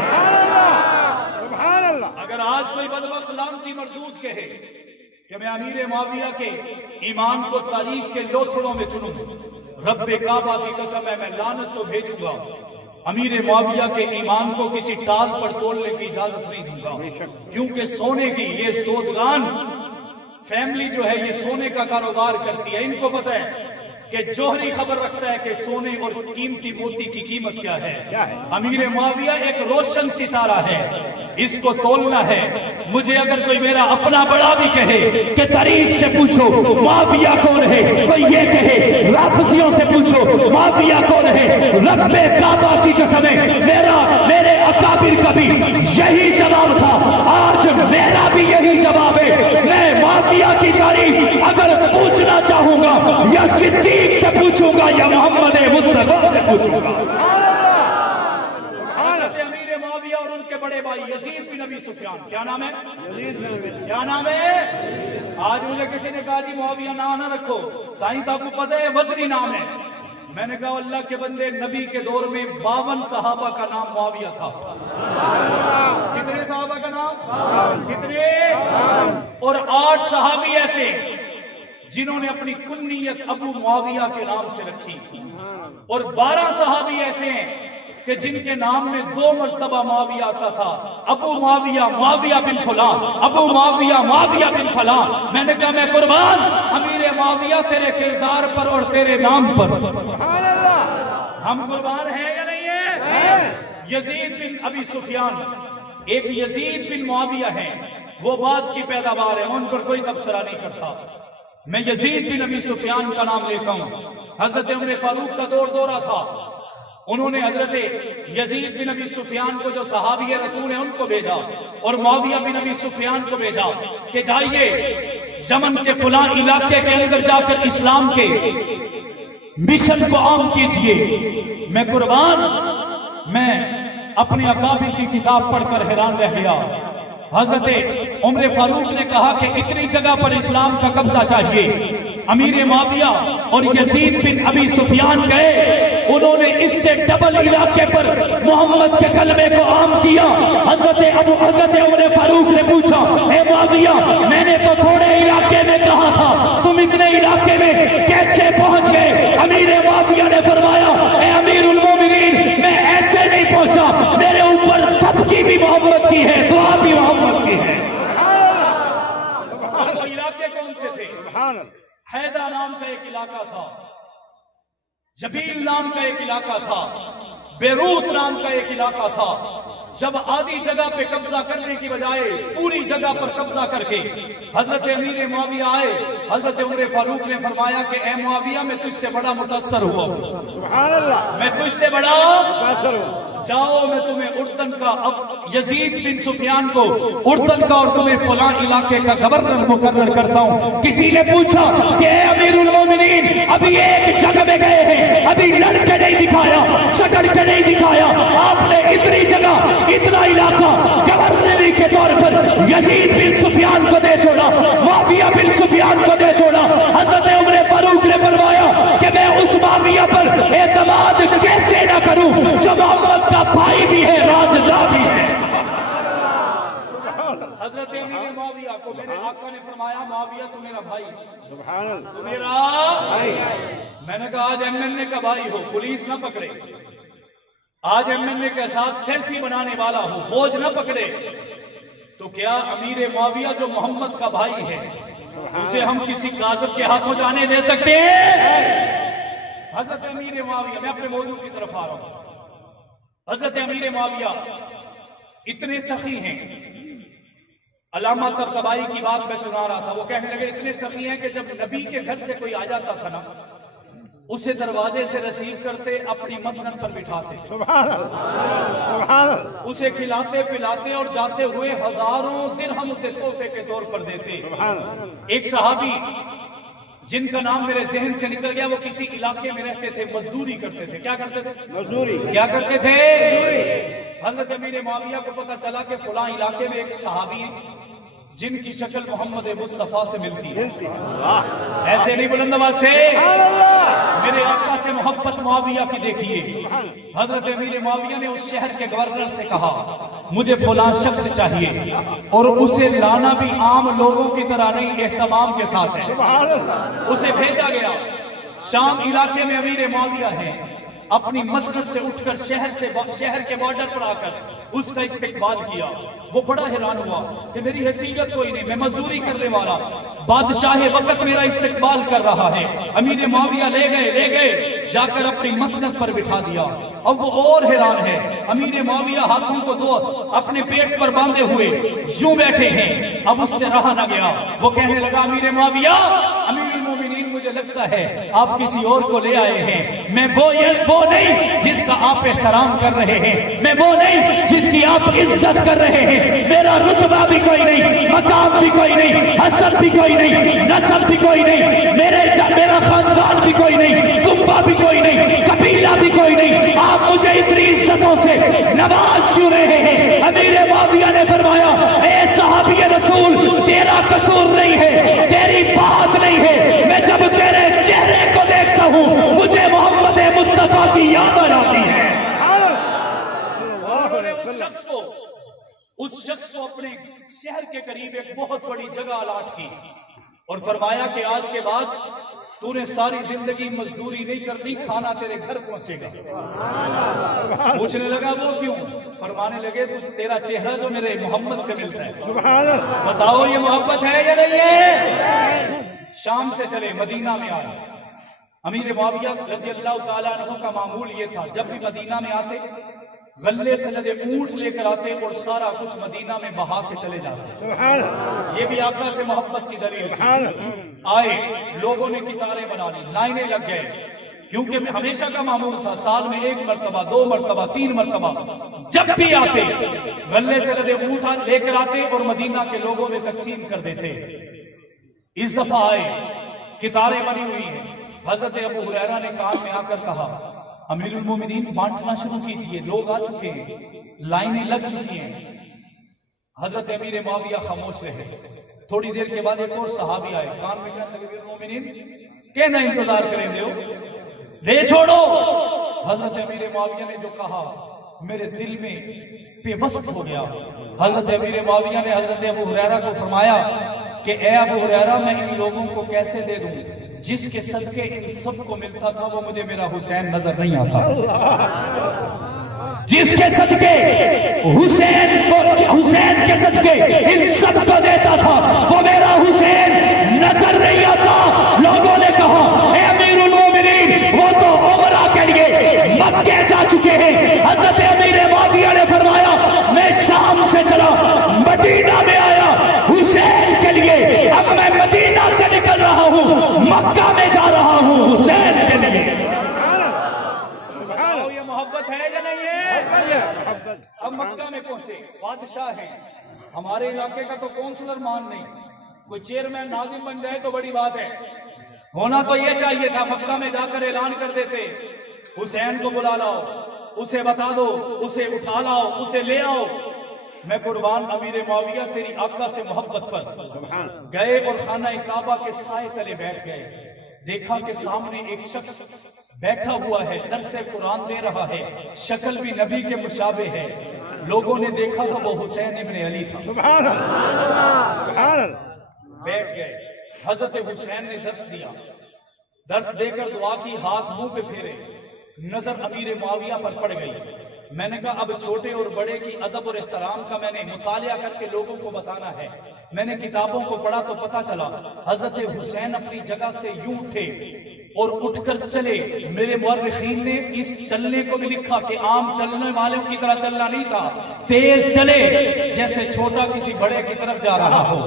अगर आज आज कोई बदबख्त लानती मरदूद कहे कि मैं अमीर मुआविया के ईमान को तारीख के लोथड़ों में चुनूं, रब्बे काबा की कसम है मैं लानत तो भेजूंगा, अमीर मुआविया के ईमान को किसी टाल पर तोड़ने की इजाजत नहीं दूंगा। क्योंकि सोने की ये सोदगान फैमिली जो है ये सोने का कारोबार करती है। इनको पता है कि जोहरी खबर रखता है कि सोने और कीमती मोती की कीमत क्या है। अमीर मुआविया एक रोशन सितारा है, इसको तोलना है। मुझे अगर कोई मेरा अपना बड़ा भी कहे कि तारीख से पूछो मुआविया कौन है, कोई ये कहे राफसियों से पूछो मुआविया कौन है, रब्बे काबा की कसम मेरे अकाबिर का भी यही जवाब था, आज मेरा भी यही जवाब है। मैं मुआविया की तारीख अगर पूछना चाहूंगा या सिद्दीक से पूछूंगा या मोहम्मद मुस्तफा से पूछूंगा। अमीर मुआविया और उनके बड़े भाई यजीद बिन अबी सुफियान, क्या नाम है? क्या नाम है? आज मुझे किसी ने कहा जी मुआविया नाम ना रखो, साईं आपको पता है वज़नी नाम है। मैंने कहा अल्लाह के बंदे, नबी के दौर में 52 सहाबा का नाम मुआविया था। कितने सहाबा का नाम? कितने? और 8 सहाबी ऐसे जिन्होंने अपनी कुन्नियत अबू मुआविया के नाम से रखी, और 12 सहाबी ऐसे हैं कि जिनके नाम में 2 मर्तबा मुआविया आता था, अबू मुआविया मुआविया बिन फलां, अबू मुआविया मुआविया बिन फलां। मैंने कहा मैं कुर्बान अमीर मुआविया तेरे किरदार पर और तेरे नाम पर। हम कुर्बान हैं या नहीं है? यजीद बिन अबी सुफियान, एक यजीद बिन मुआविया है, वो बाद की पैदावार है, उन पर कोई तबसरा नहीं करता। मैं यजीद बिन अबी सुफियान का नाम लेता हूं। हजरत उमर फारूक का दौरा था, उन्होंने हजरत यजीद बिन अबी सुफियान को जो सहाबी रसूल है उनको भेजा, और मुआविया बिन अबी सुफियान को भेजा कि जाइए यमन के फलां इलाके के अंदर जाकर इस्लाम के मिशन को आम कीजिए। मैं कुर्बान, मैं अपने अकाबिर की किताब पढ़कर हैरान रह गया। हजरत उमर फारूक ने कहा कि इतनी जगह पर इस्लाम का कब्जा चाहिए। अमीर मुआविया और यजीद बिन अबी सुफियान गए, उन्होंने इससे डबल इलाके पर मोहम्मद के कलमे को आम किया। हजरत उमर फारूक ने पूछा, ए मुआविया, मैंने तो थोड़े इलाके में कहा था, तुम इतने इलाके में कैसे पहुंच गए? अमीर मुआविया ने फरमाया, ए अमीरुल मोमिनीन, मैं ऐसे नहीं पहुंचा, मेरे ऊपर थपकी भी मोहम्मद की है, दुआ भी मोहम्मद की है। वो इलाके कौन से थे? हैदा नाम का एक इलाका था, जबील नाम का एक इलाका था, बेरूत नाम का एक इलाका था। जब आधी जगह पे कब्जा करने की बजाय पूरी जगह पर कब्जा करके हजरत अमीर मुआविया आए, हजरत उमर फारूक ने फरमाया कि ए मुआविया, मैं तुझसे बड़ा मुतासर हुआ, मैं तुझसे बड़ा मुतासर हूं, जाओ मैं तुम्हें उर्दन का, अब यजीद बिन सुफियान को उर्दन का और तुम्हें फलां इलाके का गवर्नर मुकर्रर करता हूं। किसी ने पूछा कि अमीरुल मोमिनीन, अभी एक जगह में गए हैं, अभी लड़के नहीं दिखाया, चकड़ के नहीं दिखाया, आपने इतनी जगह, इतना इलाका गवर्नरी के तौर पर यजीद बिन सुफियान को दे छोड़ा, मुआविया बिन सुफियान को दे छोड़ा। हजरत उमर फारूक ने फरमाया कि मैं उस मुआविया पर एतमाद कैसे न करूं जो मोहम्मद का भाई भी है, राज़दार भी है। हजरत अमीर मुआविया को मेरे आका ने फरमाया, मुआविया तू मेरा भाई, तू मेरा भाई। मैंने कहा आज एमएनए का भाई हो, पुलिस ना पकड़े, आज एमएनए के साथ सेल्फी बनाने वाला हो, फौज ना पकड़े, तो क्या अमीर मुआविया जो मोहम्मद का भाई है, उसे हम किसी काज़िब के हाथों जाने दे सकते हैं? हजरत अमीर मुआविया, मैं अपने मौजू की तरफ आ रहा हूं। हजरत अमीर मुआविया इतने सखी हैं, अल्लामा तबतबाई की बात मैं सुना रहा था, वो कहने लगे इतने सखी हैं कि जब नबी के घर से कोई आ जाता था ना, उसे दरवाजे से रिसीव करते, अपनी मसनद पर बिठाते, उसे खिलाते पिलाते और जाते हुए हजारों दिरहम उसे तोहफे के तौर पर देते। एक सहाबी जिनका नाम मेरे जहन से निकल गया, वो किसी इलाके में रहते थे, मजदूरी करते थे। क्या करते थे? मजदूरी। क्या करते थे? हजरत अमीर मुआविया को पता चला कि फलां इलाके में एक सहाबी है जिनकी शक्ल मोहम्मद मुस्तफा से मिलती है। ऐसे नहीं बुलंद आवाज से मेरे आका से मोहब्बत मुआविया की देखिए। हजरत अमीर मुआविया ने उस शहर के गवर्नर से कहा, मुझे फलां शख्स चाहिए, और उसे लाना भी आम लोगों की तरह नहीं, एहतमाम के साथ है। उसे भेजा गया। शाम इलाके में अमीर मुआविया है, अपनी मस्जिद से उठकर शहर के बॉर्डर पर आकर उसका इस्तेकबाल किया। वो बड़ा हैरान हुआ कि मेरी हैसियत कोई नहीं, मैं मजदूरी करने वाला, बादशाह वक्त मेरा इस्तेकबाल कर रहा है। अमीर मुआविया ले गए, जाकर अपनी मस्जिद पर बिठा दिया। अब वो और हैरान है, अमीर मुआविया हाथों को दो अपने पेट पर बांधे हुए यूं बैठे हैं। अब उससे रहा न गया, वो कहने लगा, अमीर मुआविया, अमीरुल मोमिनीन, मुझे लगता है आप किसी और को ले आए हैं। मैं वो नहीं जिसका आप एहतराम कर रहे हैं, मैं वो नहीं जिसकी आप इज्जत कर रहे हैं। मेरा रुतबा भी कोई नहीं, मकाम भी कोई नहीं, हसब भी कोई नहीं, नसब भी कोई नहीं, मेरा खानदान भी कोई नहीं, तुम्बा भी कोई नहीं, कबीला भी कोई नहीं। आप मुझे इतनी इज्जतों से नवाज क्यों रहे हैं? अमीर मुआविया ने फरमाया, ए सहाबी रसूल, तेरा कसूर नहीं है, तेरी बात नहीं है। मैं जब तेरे चेहरे को देखता हूँ मुझे मोहम्मद मुस्तफा की याद आती है। उस शख्स को अपने शहर के करीब एक बहुत बड़ी जगह अलाट की और फरमाया कि आज के बाद तूने सारी जिंदगी मजदूरी नहीं करनी, खाना तेरे घर पहुंचेगा। पूछने लगा वो क्यों? फरमाने लगे, तू तेरा चेहरा जो मेरे मोहम्मद से मिलता है, बताओ ये मोहब्बत है या नहीं है? शाम से चले, मदीना में आए। अमीर मुआविया रज़ी अल्लाह ताला अन्हु का मामूल ये था, जब भी मदीना में आते गले से लदे ऊंट लेकर आते और सारा कुछ मदीना में बहा के चले जाते। ये भी आका से मोहब्बत की दलील थी। आए, लोगों ने कितारें बना ली, लाइनें लग गए, क्योंकि हमेशा का मामूल था, साल में 1 मरतबा, 2 मरतबा, 3 मरतबा जब भी आते गले से लदे ऊंट लेकर आते और मदीना के लोगों में तकसीम कर देते। इस दफा आए, कितारें बनी हुई हैं। हजरत अबू हुरैरा ने कान में आकर कहा, अमीरुल मोमिनीन, बांटना शुरू कीजिए, लोग आ चुके हैं, लाइनें लग चुकी हैं। हजरत अमीर मुआविया खामोश रहे। थोड़ी देर के बाद एक और सहाबी आए, कान में कहने लगे, अमीरुल मोमिनीन, कहना इंतजार करें दो, ले छोड़ो। हजरत अमीर मुआविया ने जो कहा मेरे दिल में बेवस्त हो गया। हजरत अमीर मुआविया ने हजरत अबू हुरैरा को फरमाया कि ए अबू हुरैरा, मैं इन लोगों को कैसे दे दूं? जिसके सदके इन सबको मिलता था वो मुझे मेरा हुसैन नजर नहीं आता। जिसके सदके हुसैन के सदके इन सबको देता था वो मेरा हुसैन नजर नहीं आता। लोगों ने कहा, ए अमीरुल मोमिनीन, वो तो उमरा के लिए मक्के जा चुके हैं। हजरत अमीर मुआविया ने फरमाया, मैं शाम से चला, मदीना में आया हुसैन के लिए, अब मैं मदीना से निकल रहा हूँ, मक्का में जा रहा हूँ हुसैन के लिए। ये मोहब्बत है या नहीं है? अब मक्का में पहुंचे, बादशाह हैं, हमारे इलाके का तो काउंसलर मान नहीं, कोई चेयरमैन नाजिम बन जाए तो बड़ी बात है। होना तो ये चाहिए था, मक्का में जाकर ऐलान कर देते, हुसैन को बुला लाओ, उसे बता दो, उसे उठा लाओ, उसे ले आओ। मैं कुर्बान अमीर मुआविया तेरी आका से मोहब्बत पर गए और खाना काबा के साए तले बैठ गए। देखा कि सामने एक शख्स बैठा हुआ है, दरसे कुरान दे रहा है, शक्ल भी नबी के मुशाबे है। लोगों ने देखा तो वो हुसैन इब्ने अली था। बैठ गए, हजरत हुसैन ने दर्स दिया, दर्स देकर दुआ की, हाथ मुंह पे फेरे, नजर अमीर मुआविया पर पड़ गई। मैंने कहा अब छोटे और बड़े की अदब और एहतराम का मैंने मुतालिया करके लोगों को बताना है। मैंने किताबों को पढ़ा तो पता चला हजरत हुसैन अपनी जगह से यूं उठे और उठकर चले। मेरे मुअर्रिखीन ने इस चलने को भी लिखा कि आम चलने वालों की तरह चलना नहीं था, तेज चले, जैसे छोटा किसी बड़े की तरफ जा रहा हो,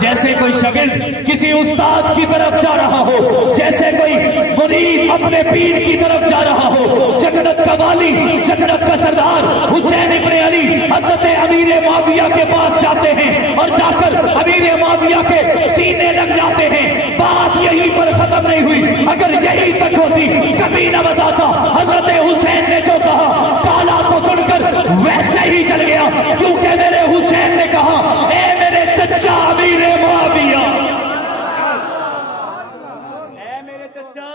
जैसे कोई शागिर्द किसी उस्ताद की तरफ जा रहा हो, जैसे कोई मुरीद अपने पीर की तरफ जा रहा हो। जन्नत का वाली, जन्नत का सरदार हुसैन इब्ने अली हजरत अमीर मुआविया के पास जाते हैं और जाकर अमीर मुआविया के सीने लग जाते हैं। बात यहीं पर खत्म नहीं हुई, अगर यही तक होती कभी न बताता। हजरत हुसैन ने जो कहा काला तो सुनकर वैसे ही चल गया, क्योंकि मेरे हुसैन ने कहा, ए मेरे चचा अमीर मुआविया, ए मेरे चचा।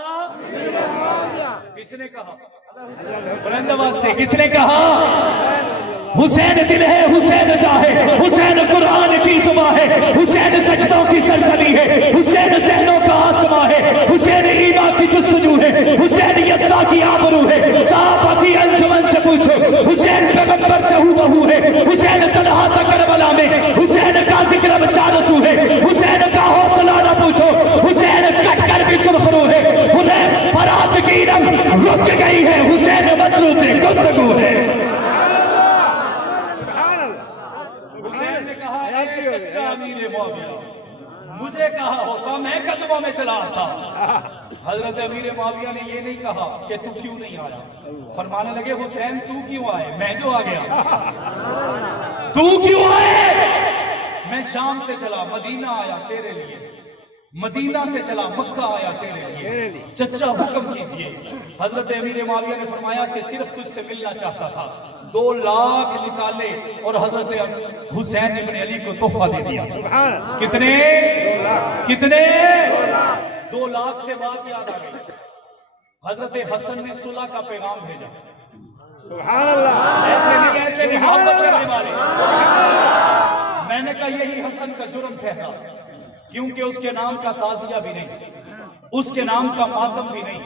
किसने कहा? बुलंद आवाज से किसने कहा? हुसैन दिल है, हुसैन चाहे, हुसैन कुरान की सुबह है, हुसैन सजदों की सरसरी है, हुसैन ज़हनों का आसमां है, हुसैन ईमान की जुस्तजू है, हुसैन यस्ता की आबरू है। सहाबा की अंजुमन से पूछो, हुसैन पैगंबर से हूबहू है, हुसैन तन्हा था करबला में, हुसैन का जिक्र अब चारसू है, हुसैन का हौसला न पूछो, हुसैन कटकर भी सुरखरू है, हुसैन फरात की रंग रुक गई है, हुसैन मसरूफ से गुफ्तगू है। हुसैन ने कहा, चचा अमीर मुआविया, मुझे कहा होता मैं कदमों में चला आता। हजरत अमीर मुआविया ने ये नहीं कहा कि तू क्यों नहीं आया, फरमाने लगे हुसैन तू क्यों आए, मैं जो आ गया। तू क्यों आए, मैं शाम से चला मदीना आया तेरे लिए, मदीना से चला मक्का आया तेरे लिए, चचा हुक्म कीजिए। हजरत अमीर मुआविया ने फरमाया कि सिर्फ तुझसे मिलना चाहता था। 2 लाख निकाले और हजरत हुसैन इब्न अली को तोहफा दे दिया। कितने 2 लाख से बात याद आ गई, हजरत हसन ने सुलह का पैगाम भेजा। ऐसे नहीं मोहब्बत करने वाले। मैंने कहा यही हसन का जुर्म ठहरा, क्योंकि उसके नाम का ताजिया भी नहीं, उसके नाम का मातम भी नहीं,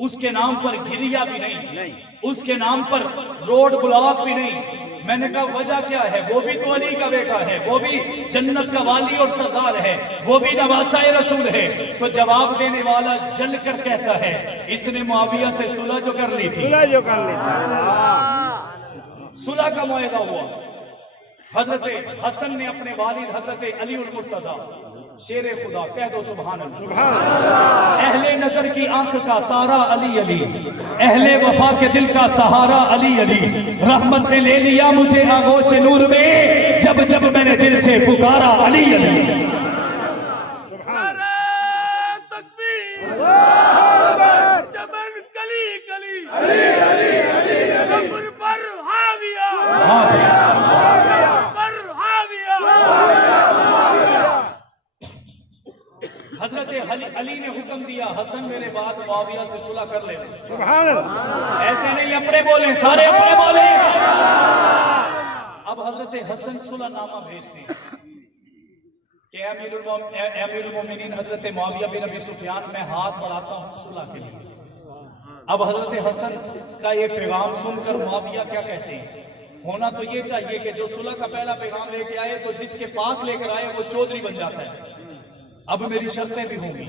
उसके नाम पर गिरिया भी नहीं, उसके नाम पर रोड ब्लॉक भी नहीं। मैंने कहा वजह क्या है, वो भी तो अली का बेटा है, वो भी जन्नत का वाली और सरदार है, वो भी नवासाए रसूल है। तो जवाब देने वाला जल कर कहता है इसने मुआविया से सुलह जो कर ली थी, सुलह का मुआहदा हुआ। हजरत हसन ने अपने वालिद हजरत अली उल मुर्तजा शेरे खुदा कह दो सुभान अल्लाह, अहले नजर की आंख का तारा अली अली, अहले वफा के दिल का सहारा अली अली, रहमत ने ले लिया मुझे आगोश नूर में, जब जब मैंने दिल से पुकारा अली अली। हजरत अली ने हुक्म दिया हसन मेरे बाद मुआविया से सुलह कर ले। ऐसे नहीं अपने बोले, सारे अपने बोले। अब हजरत हसन सुलहनामा भेजते हैं कि अमीरुल मोमिनीन हजरत मुआविया बिन अबी सुफियान मैं हाथ बढ़ाता हूं सुलह के लिए। अब हजरत हसन का ये पैगाम सुनकर मुआविया क्या कहते हैं, होना तो ये चाहिए कि जो सुलह का पहला पैगाम लेके आए तो जिसके पास लेकर आए वो चौधरी बन जाता है। अब मेरी शर्तें भी होंगी,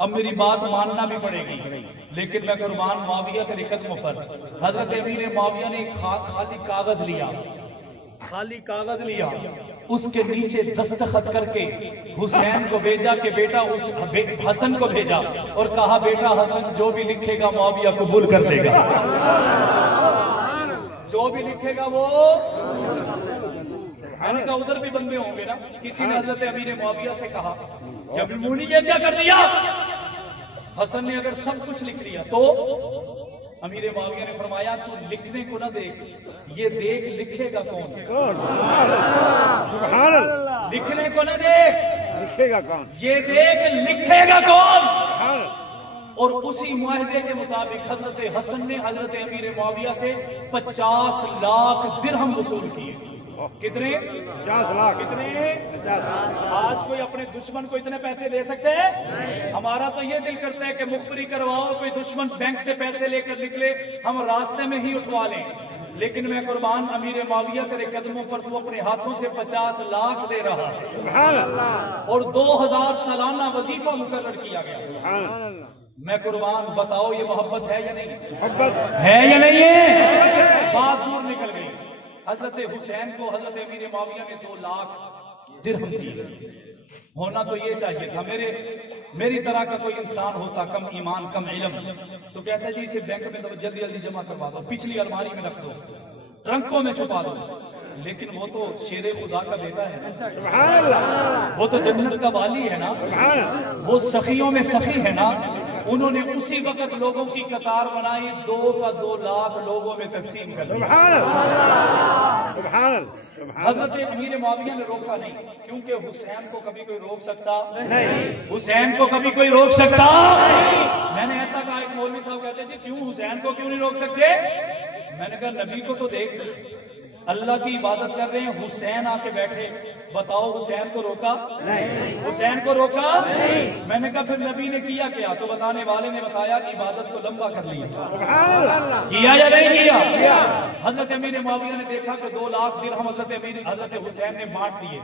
अब मेरी बात मानना भी पड़ेगी, लेकिन मैं कुर्बान मुआविया तेरे कदमों पर। हजरत अमीर मुआविया ने खाली कागज लिया, उसके नीचे दस्तखत करके हुसैन को भेजा कि बेटा उस हसन को भेजा और कहा बेटा हसन जो भी लिखेगा मुआविया कबूल कर लेगा, जो भी लिखेगा वो। मैंने कहा उधर भी बंदे होंगे ना। किसी ने हजरत अमीर मुआविया से कहा कि अमीर मोमिनीन ये क्या कर दिया, हसन ने अगर सब कुछ लिख लिया तो अमीर मुआविया ने फरमाया तू लिखने को ना देख, ये देख लिखेगा कौन। लिखने को ना देख, लिखेगा कौन, ये देख लिखेगा कौन। और उसी मुआहदे के मुताबिक हजरत हसन ने हजरत अमीर मुआविया से 50 लाख दिरहम वसूल किए। कितने? 50 लाख। कितने? 50। आज कोई अपने दुश्मन को इतने पैसे दे सकते हैं? हमारा तो ये दिल करता है कि मुखबरी करवाओ, कोई दुश्मन बैंक से पैसे लेकर निकले, हम रास्ते में ही उठवा लें। लेकिन मैं कुर्बान अमीर मुआविया तेरे कदमों पर तू अपने हाथों से 50 लाख दे रहा और 2000 सालाना वजीफा मुकर्रर किया गया। मैं कुर्बान बताओ ये मोहब्बत है या नहीं? मोहब्बत है या नहीं है? बात दूर निकल गई। हजरत हुसैन को हजरत अमीर मुआविया ने 2 लाख दिरहम दिए। होना तो ये चाहिए था, मेरी तरह का कोई इंसान होता, कम ईमान कम इल्म, तो कहता जी इसे बैंक में तो जल्दी जल्दी जमा करवा दो, पिछली अलमारी में रख दो, ट्रंकों में छुपा दो। लेकिन वो तो शेरे खुदा का बेटा है ना, वो तो जन्नत का वाली है ना, वो सखियों में सखी है ना। उन्होंने उसी वक्त लोगों की कतार बनाई, 2 का 2 लाख लोगों में तकसीम कर दिया। हजरत अमीर मुआविया ने रोका नहीं, क्योंकि हुसैन को कभी कोई रोक सकता नहीं, हुसैन को कभी कोई रोक सकता नहीं। मैंने ऐसा कहा, एक मौलवी साहब कहते जी क्यों हुसैन को क्यों नहीं रोक सकते? मैंने कहा नबी को तो देख, अल्लाह की इबादत कर रहे हैं, हुसैन आके बैठे, बताओ हुसैन को रोका? नहीं। हुसैन को रोका? नहीं। मैंने कहा फिर नबी ने किया क्या? तो बताने वाले ने बताया इबादत को लंबा कर लिया। किया या नहीं किया? हजरत अमीर मुआविया ने देखा कि 2 लाख दिरहम हजरत हुसैन ने बांट दिए।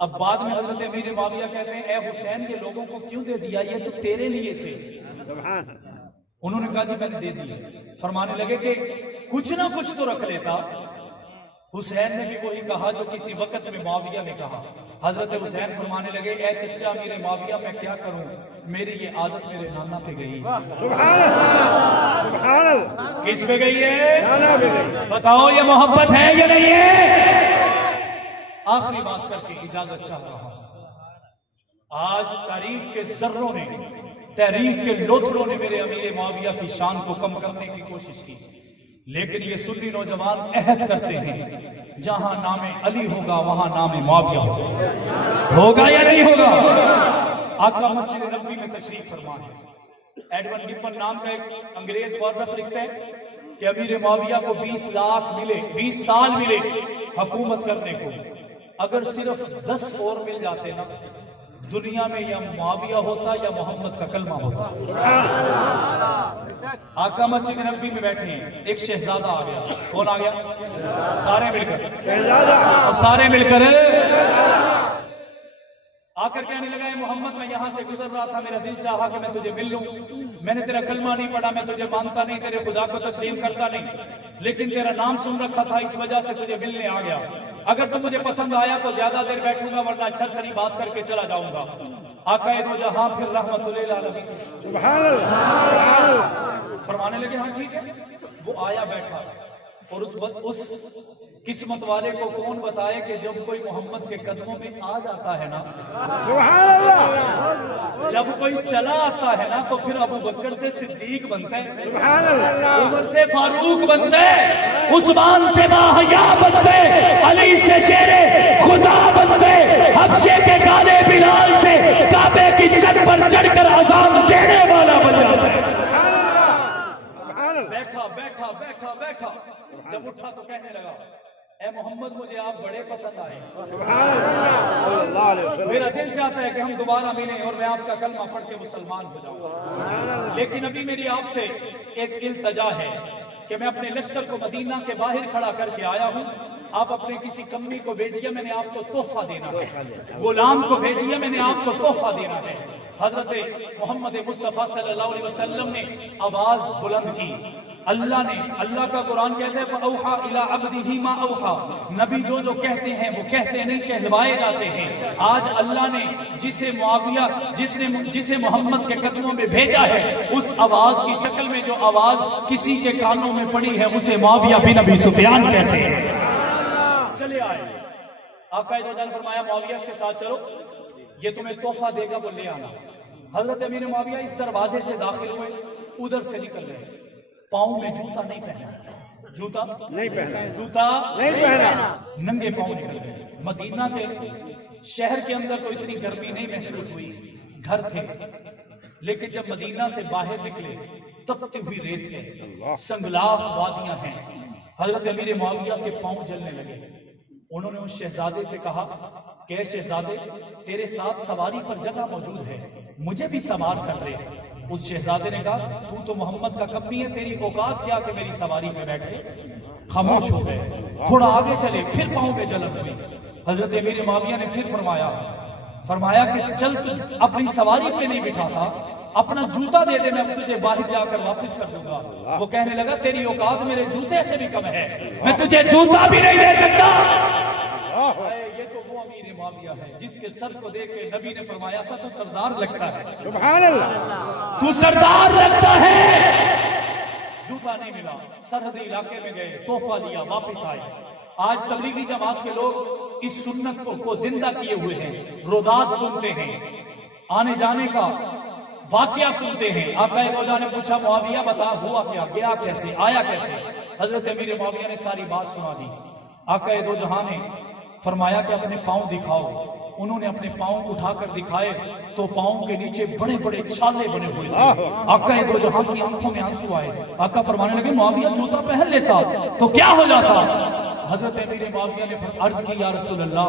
अब बाद में हजरत अमीर मुआविया कहते हैं, ए हुसैन ये लोगों को क्यों दे दिया? ये तो तेरे लिए थे। उन्होंने कहा जी मैंने दे दिए। फरमाने लगे कि कुछ ना कुछ तो रख लेता। हुसैन ने भी वही कहा जो किसी वक्त में मुआविया ने कहा। हजरत हुसैन फरमाने लगे, ए चच्चा मेरे मुआविया मैं क्या करूं, मेरी ये आदत मेरे नाना पे गई। किस पे गई है? बताओ ये मोहब्बत है या नहीं है? आखिरी बात करके इजाजत चाहता हूं। आज तारीख के जर्रों ने, तहरीक के लोथरों ने मेरे अमीर मुआविया की शान को कम करने की कोशिश की, लेकिन ये सुन्नी नौजवान अहद करते हैं जहां नामे अली होगा वहां नामे मुआविया होगा या नहीं होगा? आका मस्जिद नबवी में तशरीफ फरमा है। एडवन गिब्बन नाम का एक अंग्रेज मौरख लिखता है कि अमीर मुआविया को 20 लाख मिले, 20 साल मिले हुकूमत करने को। अगर सिर्फ 10 और मिल जाते ना, दुनिया में या मुआविया होता या मोहम्मद का कलमा होता। आका मस्जिद नबवी में बैठे हैं, एक शहजादा आ गया। कौन आ गया? सारे मिलकर, और सारे मिलकर आकर कहने लगा, मोहम्मद मैं यहां से गुजर रहा था, मेरा दिल चाहा कि मैं तुझे मिल लूं। मैंने तेरा कलमा नहीं पढ़ा, मैं तुझे मानता नहीं, तेरे खुदा को तस्लीम करता नहीं, लेकिन तेरा नाम सुन रखा था, इस वजह से तुझे मिलने आ गया। अगर तुम मुझे पसंद आया तो ज्यादा देर बैठूंगा, वरना सरसरी बात करके चला जाऊंगा। आका दो जहां फिर रहमतुल्लिल आलमीन फरमाने लगे, हाँ ठीक है। वो आया बैठा, और उस किस्मत वाले को कौन बताए कि जब कोई मोहम्मद के कदमों में आ जाता है ना, जब कोई चला आता है ना, तो फिर अबू बकर से सिद्दीक बनता है, उमर से फारूक बनता है, उस्मान से बाहया बनते, अली से शेरे खुदा बनते, हबशे के काले बिलाल से काबे की छत पर चढ़कर अज़ान देने वाला बन जाता है। बैठा बैठा बैठा बैठा, जब उठा तो कहने लगा, ए मोहम्मद मुझे आप बड़े पसंद आए, मेरा दिल चाहता है कि हम दोबारा मिलें और मैं आपका कलमा पढ़ के मुसलमान हो जाऊं। लेकिन अभी मेरी आपसे एक इल्तजा है कि मैं अपने लश्कर को मदीना के बाहर खड़ा करके आया हूं। आप अपने किसी कमी को भेजिए, मैंने आपको तोहफा देना है। गुलाम को भेजिए, मैंने आपको तोहफा देना है। हजरत मोहम्मद मुस्तफा सल्लल्लाहु अलैहि वसल्लम ने आवाज बुलंद की। अल्लाह का कुरान कहते हैं फअौहा इला अब्दिही मा औहा, नबी जो जो कहते हैं वो कहते नहीं, कहलवाए जाते हैं। आज अल्लाह ने जिसे मोहम्मद के कदमों में भेजा है, उस आवाज की शक्ल में जो आवाज किसी के कानों में पड़ी है, उसे मुआविया बिन अबी सुफियान कहते हैं। चले आए, आका ने फरमाया मुआविया के साथ चलो, ये तुम्हें तोहफा देगा, वो ले आना। हजरत अमीर मुआविया इस दरवाजे से दाखिल हुए, उधर से निकल रहे, पाँव में जूता नहीं पहना, जूता नहीं पहना, जूता नहीं पहना, नंगे पाँव निकल गए। मदीना के शहर के अंदर तो इतनी गर्मी नहीं महसूस हुई, घर थे, लेकिन जब मदीना से बाहर निकले तपती हुई रेत है, संगलाफ वादियां हैं। हजरत अमीर मुआविया के पाँव जलने लगे। उन्होंने उस शहजादे से कहा कि शहजादे, तेरे साथ सवारी पर जगह मौजूद है, मुझे भी सवार कर रहे। उस शहजादे ने कहा, तू तो मोहम्मद का कपी है, तेरी औकात क्या कि मेरी सवारी पे बैठे। खामोश हो गए। थोड़ा आगे चले, फिर पाँव में जलन हुई। हजरत अमीर मुआविया ने फिर फरमाया कि चल, तू अपनी सवारी पे नहीं बिठा था, अपना जूता दे दे, मैं तुझे बाहर जाकर वापस कर दूंगा। वो कहने लगा, तेरी औकात मेरे जूते से भी कम है, मैं तुझे जूता भी नहीं दे सकता। ये तो वो अमीर मुआविया है जिसके सर को देख के नबी ने फरमाया था, तू सरदार लगता है, सुभान अल्लाह, तू सरदार लगता है। जूता नहीं मिला, सरहदी इलाके में गए, तोहफा लिया, वापस आए। आज तबलीगी जमात के लोग इस सुन्नत को जिंदा किए हुए हैं, रोदात सुनते हैं, आने जाने का वाकया सुनते हैं। आका रोजा ने पूछा, मुआविया बता हुआ क्या, गया कैसे, आया कैसे? हजरत अमीर मुआविया ने सारी बात सुना दी। आका दो जहां ने फरमाया कि अपने पाँव दिखाओ। उन्होंने अपने पाँव उठाकर दिखाए तो पाँव के नीचे बड़े बड़े छाले बने हुए थे। आका दो जहां की आंखों में आंसू आए। आका फरमाने लगे, मुआविया जूता पहन लेता तो क्या हो जाता? हजरत अमीर मुआविया ने अर्ज की, या रसूल अल्लाह,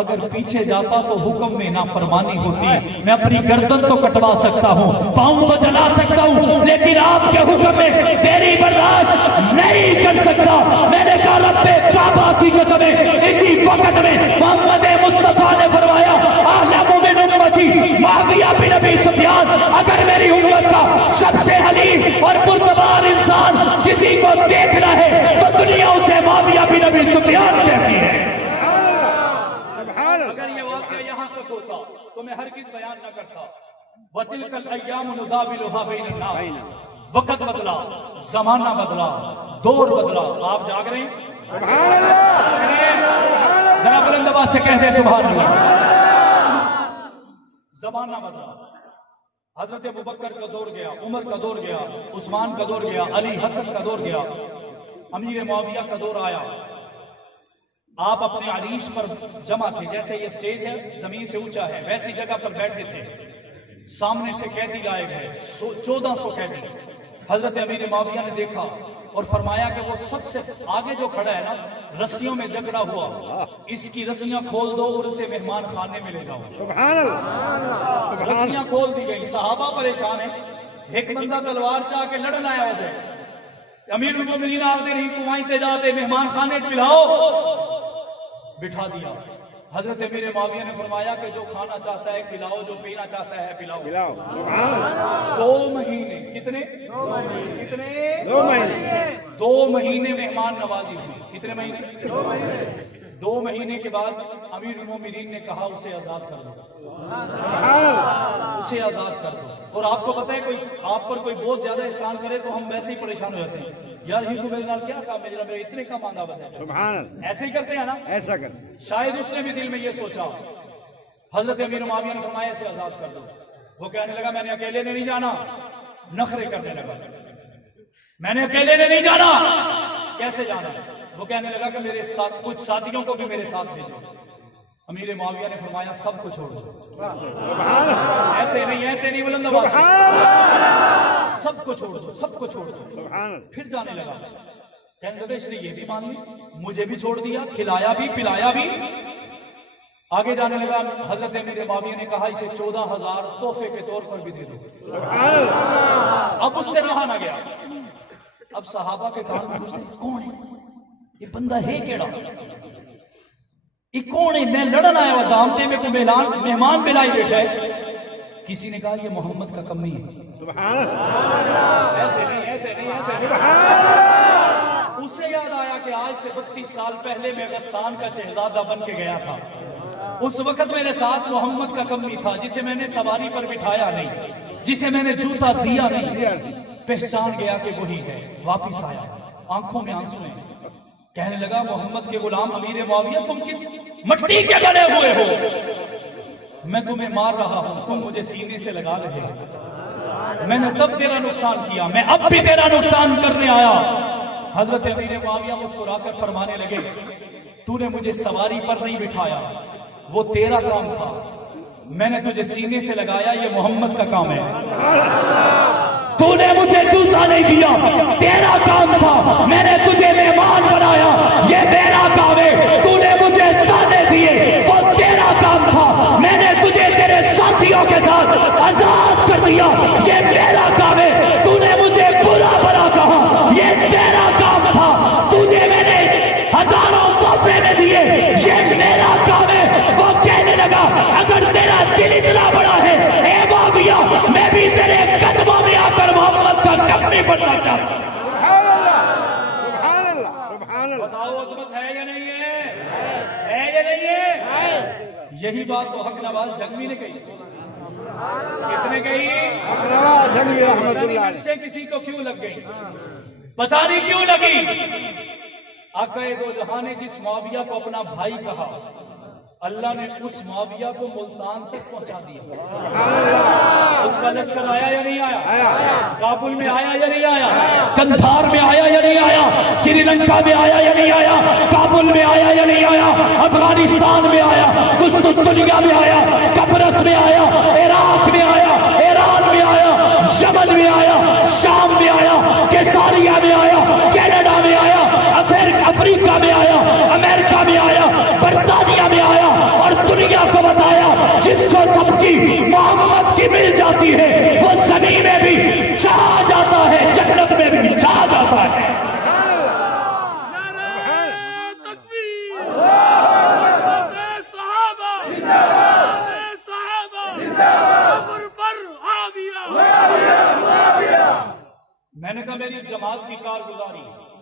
अगर पीछे जाता तो हुक्म में नाफरमानी होती, मैं अपनी गर्दन तो कटवा सकता हूँ, पाँव तो जला सकता हूँ, लेकिन आपके हुक्म में तेरी बर्दाश्त नहीं कर सकता। मैंने कहा रब्बे काबा की कसम, इसी वक्त में मोहम्मद मुस्तफा ने फरमाया, आलमु मिन उम्मती मुआविया बिन अबी सुफियान, अगर मेरी उम्मत का सबसे हलीम और पुरतबार इंसान किसी को देखना है तो दुनिया उसे मुआविया बिन अबी सुफियान कहती है। अगर ये वाकया यहाँ तक होता तो मैं हरगिज़ बयान न करता। वतिलकल अय्यामु नुदाविलुहा बैनन नास, वक्त बदला, जमाना बदला, दौर बदला। आप जाग रहे हैं? जरा बुलंद आवाज से कह दे सुभान अल्लाह। जमाना बदला, हजरत अबू बकर का दौर गया, उमर का दौर गया, उस्मान का दौर गया, अली हसन का दौर गया, अमीर मुआविया का दौर आया। आप अपने अरीश पर जमा थे, जैसे ये स्टेज है जमीन से ऊंचा है, वैसी जगह पर बैठे थे। सामने से कैदी लाए गए, 1400 कैदी। हजरत अमीर मुआविया ने देखा और फरमाया कि वो सबसे आगे जो खड़ा है ना, रस्सियों में जकड़ा हुआ, इसकी रस्सियां खोल दो और उसे मेहमान खाने में ले जाओ। रस्सियां खोल दी गई, सहाबा परेशान है। एक बंदा तलवार चाह के लड़न आया होता है, अमीरुल मोमिनीन आते नहीं कुमाइते जाते, मेहमान खाने पिलाओ, बिठा दिया। हजरत अमीर मुआविया ने फरमाया कि जो खाना चाहता है खिलाओ, जो पीना चाहता है पिलाओ। 2 महीने, कितने? 2 महीने। कितने? 2 महीने। 2 महीने मेहमान नवाजी हुई। कितने महीने? 2 महीने। 2 महीने के बाद अमीरुल मोमिनीन ने कहा उसे आजाद कर दो, उसे आजाद कर दो। और आपको पता है, कोई आप पर कोई बहुत ज्यादा एहसान करे तो हम वैसे ही परेशान हो जाते हैं, यार ही को मेरे नाल क्या काम है, मेरे इतने काम आंदा बताए, ऐसे ही करते हैं ना, ऐसा करते। शायद उसने भी दिल में ये सोचा। हजरत अमीर मुआविया ने फरमाया इसे आजाद कर दो। वो कहने लगा मैंने अकेले ने नहीं जाना, नखरे करने लगा, मैंने अकेले ने नहीं जाना, कैसे जाना? वो कहने लगा कि मेरे साथ कुछ साथियों को भी मेरे साथ भेजो। अमीर मुआविया ने फरमाया सबको छोड़ दो। ऐसे नहीं बुलंद आवाज से, सबको छोड़ दो, सबको छोड़ दो। फिर जाने लगा, कहने लगा इसने ये भी मान ली, मुझे भी छोड़ दिया, खिलाया भी पिलाया भी। आगे जाने लगा, हजरत अमीर मुआविया ने कहा इसे 14,000 तोहफे के तौर पर भी दे दो। अब उससे रहा ना गया। अब सहाबा के कान में घुसते, कौन है ये बंदा, है केड़ा, ये कौन है? मैं लड़न आया हुआ दामते में को मेहमान मिलाई बैठा है। किसी ने कहा ये मोहम्मद का कमी है। ऐसे नहीं। उसे याद आया कि आज से 32 साल पहले मैं गस्सान का शहजादा बन के गया था। उस वक्त मेरे साथ मोहम्मद का कमी था, जिसे मैंने सवारी पर बिठाया नहीं, जिसे मैंने जूता दिया नहीं। पहचान गया कि वही है। वापिस आया, आंखों में आंसू हैं, कहने लगा मोहम्मद के गुलाम अमीर मुआविया, तुम किस मट्टी के बने हुए हो? मैं तुम्हें मार रहा हूं, तुम मुझे सीने से लगा रहे हो। मैंने तब तेरा नुकसान किया, मैं अब भी तेरा नुकसान करने आया। हजरत अमीर मुआविया मुस्कुराकर फरमाने लगे, तूने मुझे सवारी पर नहीं बिठाया, वो तेरा काम था, मैंने तुझे सीने से लगाया, ये मोहम्मद का काम है। तूने मुझे जूता नहीं दिया, तेरा काम था, मैंने तुझे मेहमान बनाया, ये मेरा काम है। तूने मुझे ताने दिए, वो तेरा काम था, मैंने तुझे तेरे साथियों के साथ आजाद कर दिया, ये मेरा काम है। तूने मुझे बुरा भला कहा, ये तेरा काम था, तुझे मैंने हजारों तोहफे में दिए, ये मेरा काम है। वो कहने लगा अगर तेरा दिल इतना बड़ा है ए मुआविया, मैं भी तेरे कदमों में आकर मोहम्मद का कपड़े बनना चाहता हूं। बताओ अज़मत है या नहीं है या नहीं है? यही बात तो हक नवाज जंगवी ने कही। किसने कही? हक नवाज जंगवी रहमतुल्लाह से। किसी को क्यों लग गई, पता नहीं क्यों लगी। आक़ाए दो जहां ने जिस मुआविया को अपना भाई कहा, अल्लाह ने उस मुआविया को मुल्तान तक पहुंचा दिया। उसका लश्कर आया या नहीं आया? काबुल में आया या नहीं आया? कंधार में आया या नहीं आया? श्रीलंका में आया या नहीं आया? काबुल में आया या नहीं आया? अफगानिस्तान में आया, कुस्तुनतुनिया में आया, कब्रस में आया, इराक में आया, ईरान में आया, यमन में आया, शाम में आया, कैसारिया में आया, कनाडा में आया, अफ्रीका में आया,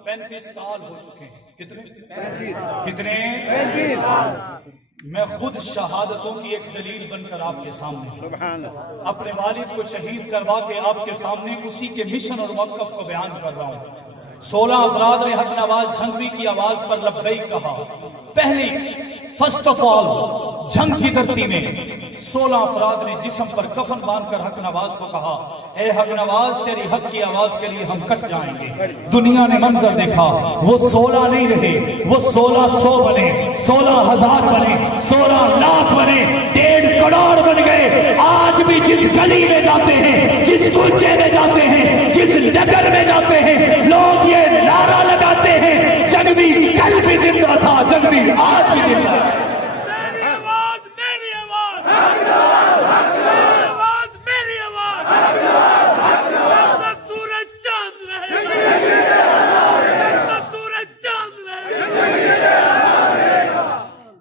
35 साल हो चुके हैं। कितने? 35। कितने? 35। मैं खुद शहादतों की एक दलील बनकर आपके सामने सुभान अल्लाह अपने वालिद को शहीद करवा के आपके सामने उसी के मिशन और मौक़िफ़ को बयान कर रहा हूँ। 16 अफराद ने हक नवाज झंगवी की आवाज पर लब्बैक कहा। पहली फर्स्ट ऑफ ऑल जंग की धरती में 16 अफराद ने जिस्म पर कफन बांधकर हक नवाज को कहा, ए हक नवाज, तेरी हक की आवाज के लिए हम कट जाएंगे। दुनिया ने मंजर देखा, वो 16 नहीं रहे, वो 1600 बने, 16,000 बने, 16 लाख बने, 1.5 करोड़ बन गए। आज भी जिस गली में जाते हैं, जिस कुल्चे में जाते हैं, जिस नगर में जाते हैं, लोग ये नारा लगाते हैं, जंगवी कल भी जिंदा था, जंगवी आज भी जिंदा है।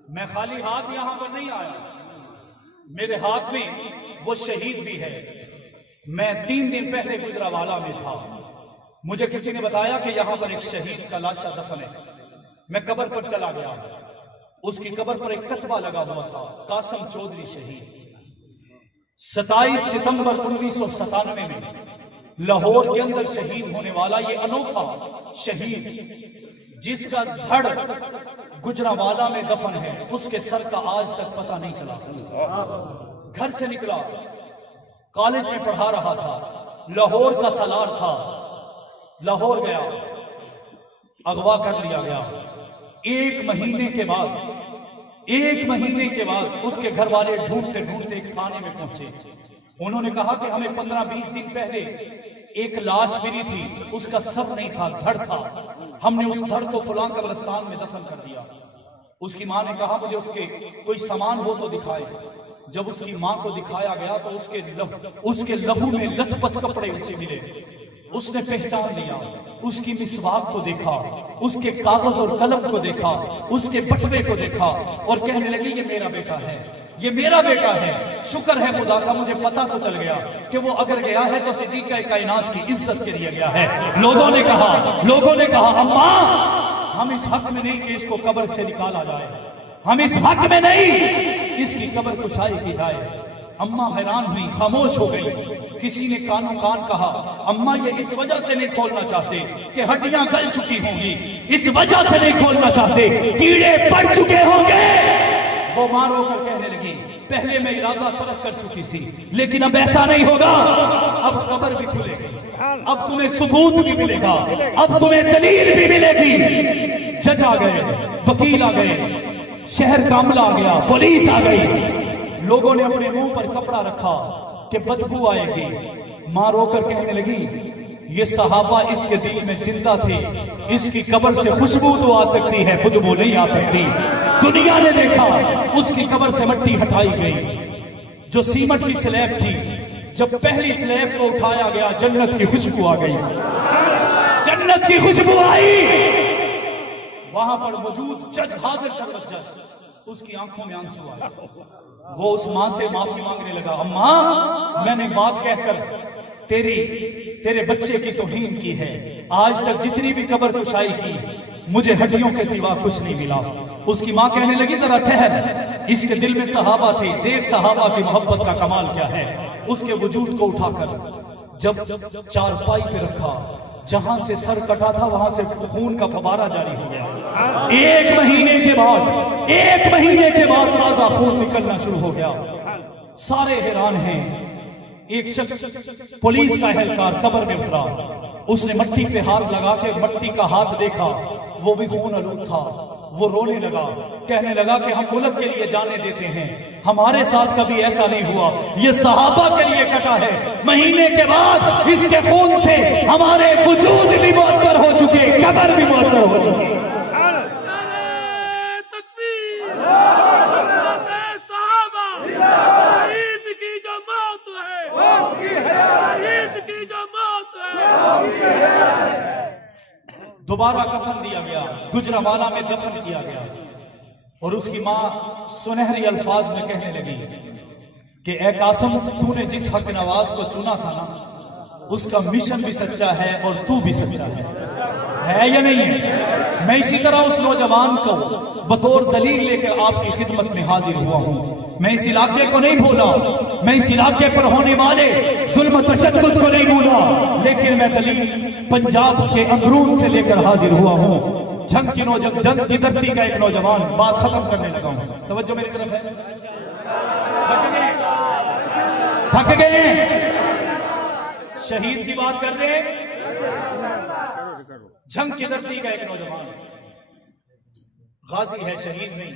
मैं खाली हाथ यहां पर नहीं आया, मेरे हाथ में वो शहीद भी है। मैं 3 दिन पहले गुजरावाला में था, मुझे किसी ने बताया कि यहां पर एक शहीद का लाशा दफन है। मैं कब्र पर चला गया, उसकी कब्र पर एक कतबा लगा हुआ था, कासम चौधरी शहीद। 27 सितंबर 1997 में लाहौर के अंदर शहीद होने वाला ये अनोखा शहीद जिसका धड़ गुजरावाला में दफन है, उसके सर का आज तक पता नहीं चला। घर से निकला, कॉलेज में पढ़ा रहा था, लाहौर का सालार था, लाहौर गया, अगवा कर लिया गया। 1 महीने के बाद उसके घर वाले ढूंढते ढूंढते एक थाने में पहुंचे। उन्होंने कहा कि हमें 15-20 दिन पहले एक लाश मिली थी, उसका सर नहीं था, धड़ था, हमने उस धड़ को फलां कब्रिस्तान में दफन कर दिया। उसकी मां ने कहा मुझे उसके कोई सामान हो तो दिखाए। जब उसकी मां को दिखाया गया तो उसके लहू में लथपथ कपड़े उसे मिले। उसने पहचान लिया, उसकी मिसवाक को देखा, उसके कागज और कलम को देखा, उसके बटवे को देखा और कहने लगी ये मेरा बेटा है, ये मेरा बेटा है। शुक्र है खुदा का, मुझे पता तो चल गया कि वो अगर गया है तो सिद्दीक़ कायनात की इज्जत के लिए गया है। लोगों ने कहा अम्मा, हम इस हक में नहीं कि इसको कब्र से निकाला जाए, हम इस हक में नहीं इसकी कब्र कुशाई की जाए। अम्मा हैरान हुई, खामोश हो गई। किसी ने कानों कान कहा, अम्मा ये इस वजह से नहीं खोलना चाहते कि हड्डियां गल चुकी होंगी, इस वजह से नहीं खोलना चाहते, कीड़े पड़ चुके होंगे। वो मां रोकर कहने लगी, पहले मैं इरादा तर्क कर चुकी थी, लेकिन अब ऐसा नहीं होगा। अब कब्र भी खुलेगी, अब तुम्हें सबूत भी मिलेगा, अब तुम्हें दलील भी मिलेगी। जज आ गए, वकील आ गए, शहर का अमला आ गया, पुलिस आ गई। लोगों ने अपने मुंह पर कपड़ा रखा कि बदबू आएगी। मां रोकर कहने लगी, ये सहाबा इसके दिल में जिंदा थे, इसकी कब्र से खुशबू तो आ सकती है, बदबू नहीं आ सकती। दुनिया ने देखा, उसकी कब्र से मिट्टी हटाई गई। जो सीमेंट की स्लैब थी, जब पहली स्लैब को उठाया गया, जन्नत की खुशबू आ गई, जन्नत की खुशबू आई। वहां पर मौजूद जज, हाजिर शर्मस जज, उसकी आंखों में आंसू आए। वो उस मां से माफी मांगने लगा, अम्मा मैंने बात कहकर तेरे बच्चे की तौहीन की है, आज तक जितनी भी कब्र कुशाई की मुझे हड्डियों के सिवा कुछ नहीं मिला। उसकी मां कहने लगी, जरा ठहर, इसके दिल में सहाबा थे, देख सहाबा की मोहब्बत का कमाल क्या है। उसके वजूद को उठाकर जब चारपाई पे रखा, जहां से सर कटा था वहां से खून का फवारा जारी हो गया। 1 महीने के बाद ताजा खून निकलना शुरू हो गया। सारे हैरान हैं। एक शख्स पुलिस का एहलकार कब्र में उतरा, उसने मट्टी पे हाथ लगा के मट्टी का हाथ देखा, वो भी खून आलूद था। वो रोने लगा, कहने लगा कि हम मुल्क के लिए जाने देते हैं, हमारे साथ कभी ऐसा नहीं हुआ, ये सहाबा के लिए कटा है। महीने के बाद इसके खून से हमारे वजूद भी मुअत्तर हो चुके, कब्र भी मुअत्तर हो चुकी। दोबारा कफन दिया गया, गुजरावाला में दफन किया गया और उसकी मां सुनहरी अल्फाज में कहने लगी कि ए कासम, तूने जिस हक नवाज को चुना था ना, उसका मिशन भी सच्चा है और तू भी सच्चा है। है या नहीं है? मैं इसी तरह उस नौजवान को बतौर दलील लेकर आपकी खिदमत में हाजिर हुआ हूं। मैं इस इलाके को नहीं भूला, मैं इस इलाके पर होने वाले जुल्म तशद्दुद को नहीं भूला, लेकिन मैं दलील पंजाब के अंदरून से लेकर हाजिर हुआ हूं। जंग की धरती का एक नौजवान, बात खत्म करने लगा हूं। तवज्जो मेरी तरफ है। थक गए? शहीद की बात कर दे। जंग की धरती का एक नौजवान, गाजी है, शहीद नहीं।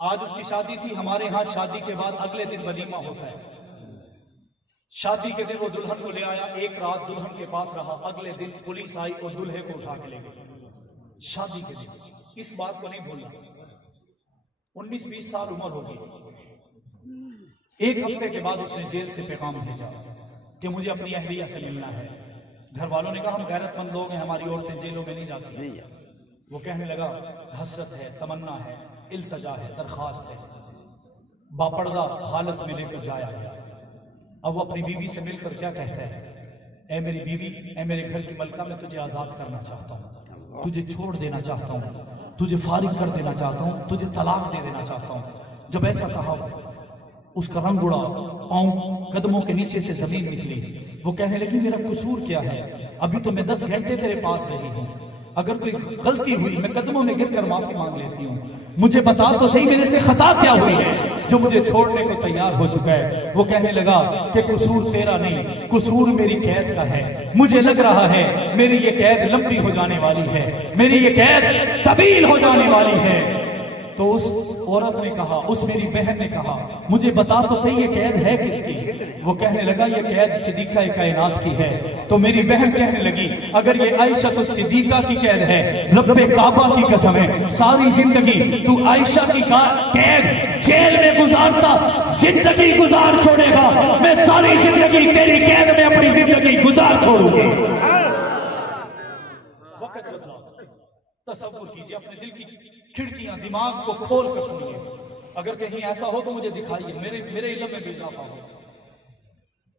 आज उसकी शादी थी। हमारे यहां शादी के बाद अगले दिन वलीमा होता है। शादी के दिन वो दुल्हन को ले आया, एक रात दुल्हन के पास रहा, अगले दिन पुलिस आई और दुल्हे को उठा के ले गई। शादी के दिन इस बात को नहीं भूलना। 19-20 साल उम्र होगी। एक हफ्ते के बाद उसने जेल से पैगाम भेजा कि मुझे अपनी अहलिया से मिलना है। घर वालों ने कहा हम गैरतमंद लोग हैं, हमारी औरतें जेलों में नहीं जाती। वो कहने लगा हसरत है, तमन्ना है, इल्तजा है, दरखास्त है। बापर्दा हालत में लेकर जाया गया। अब वो अपनी बीवी से मिलकर क्या कहता है? ऐ मेरी बीवी, ऐ मेरे घर की मलका, मैं तुझे आजाद करना चाहता हूँ, तुझे छोड़ देना चाहता हूँ, तुझे फारिग कर देना चाहता हूँ, तुझे तलाक दे देना चाहता हूँ। जब ऐसा कहा उसका रंग उड़ा, पांव कदमों के नीचे से जमीन निकली। वो कहने लगी मेरा कसूर क्या है? अभी तो मैं 10 घंटे तेरे पास रही हूँ, अगर कोई गलती हुई मैं कदमों में गिरकर माफी मांग लेती हूँ। मुझे बता तो सही मेरे से खता क्या हुई है जो मुझे छोड़ने को तैयार हो चुका है। वो कहने लगा कि कसूर तेरा नहीं, कसूर मेरी कैद का है। मुझे लग रहा है मेरी ये कैद लंबी हो जाने वाली है, मेरी ये कैद तवील हो जाने वाली है। तो उस औरत ने कहा, उस मेरी बहन ने कहा मुझे बता तो सही ये कैद है किसकी? वो कहने लगा ये कैद सिद्दीका कायनात की है। तो मेरी बहन कहने लगी अगर ये आयशा तो सिद्दीका की कैद है, रब्बे काबा की कसम है सारी जिंदगी तू आयशा की कैद जेल में गुजारता जिंदगी गुजार छोड़ेगा, मैं सारी जिंदगी तेरी कैद में अपनी जिंदगी गुजार छोड़ूंगी। वक्त बदला, तसव्वुर कीजिए, अपने दिल की खिड़कियां दिमाग को खोल कर सुनिए। अगर कहीं ऐसा हो तो मुझे दिखाइए, मेरे इल्म में भी इजाफा हो।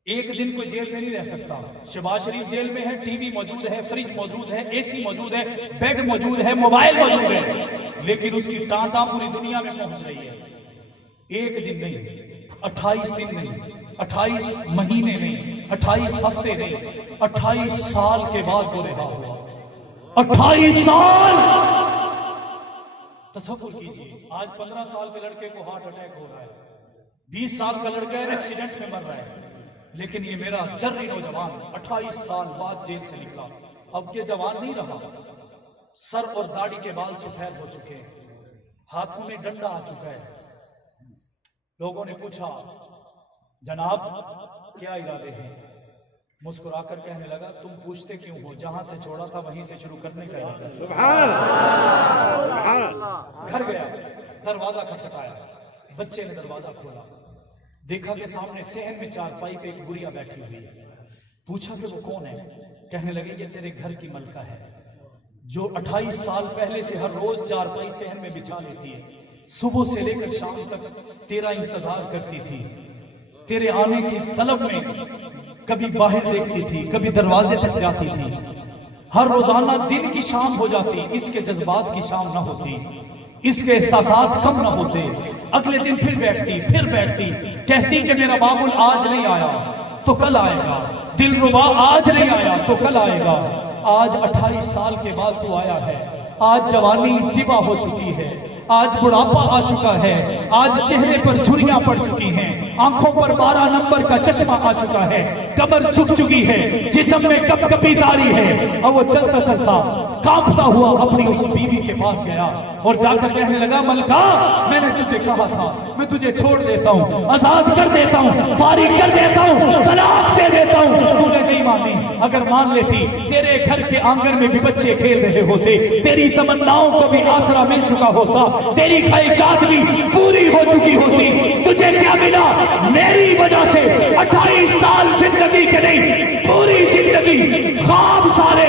एक दिन कोई जेल में नहीं रह सकता। शहबाज शरीफ जेल में है, टीवी मौजूद है, फ्रिज मौजूद है, एसी मौजूद है, बेड मौजूद है, मोबाइल मौजूद है, लेकिन उसकी टांटा पूरी दुनिया में पहुंच रही है। एक दिन नहीं, 28 दिन नहीं, 28 महीने नहीं, 28 हफ्ते नहीं, 28 साल के बाद वो रिहा हुआ। 28 साल! तसव्वुर कीजिए, आज 15 साल के लड़के को हार्ट अटैक हो रहा है, 20 साल का लड़का एक्सीडेंट में मर रहा है, लेकिन ये मेरा जर्री नौजवान 28 साल बाद जेल से निकला। अब ये जवान नहीं रहा, सर और दाढ़ी के बाल सफेद हो चुके हैं, हाथों में डंडा आ चुका है। लोगों ने पूछा जनाब क्या इरादे हैं? मुस्कुराकर कहने लगा तुम पूछते क्यों हो, जहां से छोड़ा था वहीं से शुरू करने का इरादा। घर गया, दरवाजा खटखटाया, बच्चे ने दरवाजा खोला, देखा कि सामने सहन में चारपाई पे एक गुड़िया बैठी हुई है। पूछा कि वो कौन है? कहने लगे ये तेरे घर की मलका है जो 28 साल पहले से हर रोज चारपाई सहन में बिछा लेती है, सुबह से लेकर शाम तक तेरा इंतजार करती थी, तेरे आने की तलब में कभी बाहर देखती थी, कभी दरवाजे तक जाती थी, हर रोजाना दिन की शाम हो जाती, इसके जज्बात की शाम ना होती, इसके एहसासात कम ना होते। अगले दिन फिर बैठती, कहती कि मेरा बाबुल आज नहीं आया तो कल आएगा, दिलरुबा आज नहीं आया तो कल आएगा। आज 28 साल के बाद तू आया है, आज जवानी सिबा हो चुकी है, आज बुढ़ापा आ चुका है, आज चेहरे पर झुर्रियां पड़ चुकी हैं, आंखों पर 12 नंबर का चश्मा आ चुका है, कमर झुक चुकी है, जिस्म में कपकपी दाढ़ी है। और वो चलता चलता कांपता हुआ अपनी उस बीवी के पास गया और जाकर कहने लगा मलका मैंने तुझे कहा था मैं तुझे छोड़ देता हूँ, आजाद कर देता हूँ, फारिग कर देता हूँ, तलाक दे देता हूँ, तूने नहीं मानी। अगर मान लेती तेरे घर के आंगन में भी बच्चे खेल रहे होते, तेरी तमन्नाओं को भी आसरा मिल चुका होता, तेरी ख्वाहिशात भी पूरी हो चुकी होती। तुझे क्या मिला? मेरी वजह से 28 साल जिंदगी के नहीं, पूरी जिंदगी, ख्वाब सारे,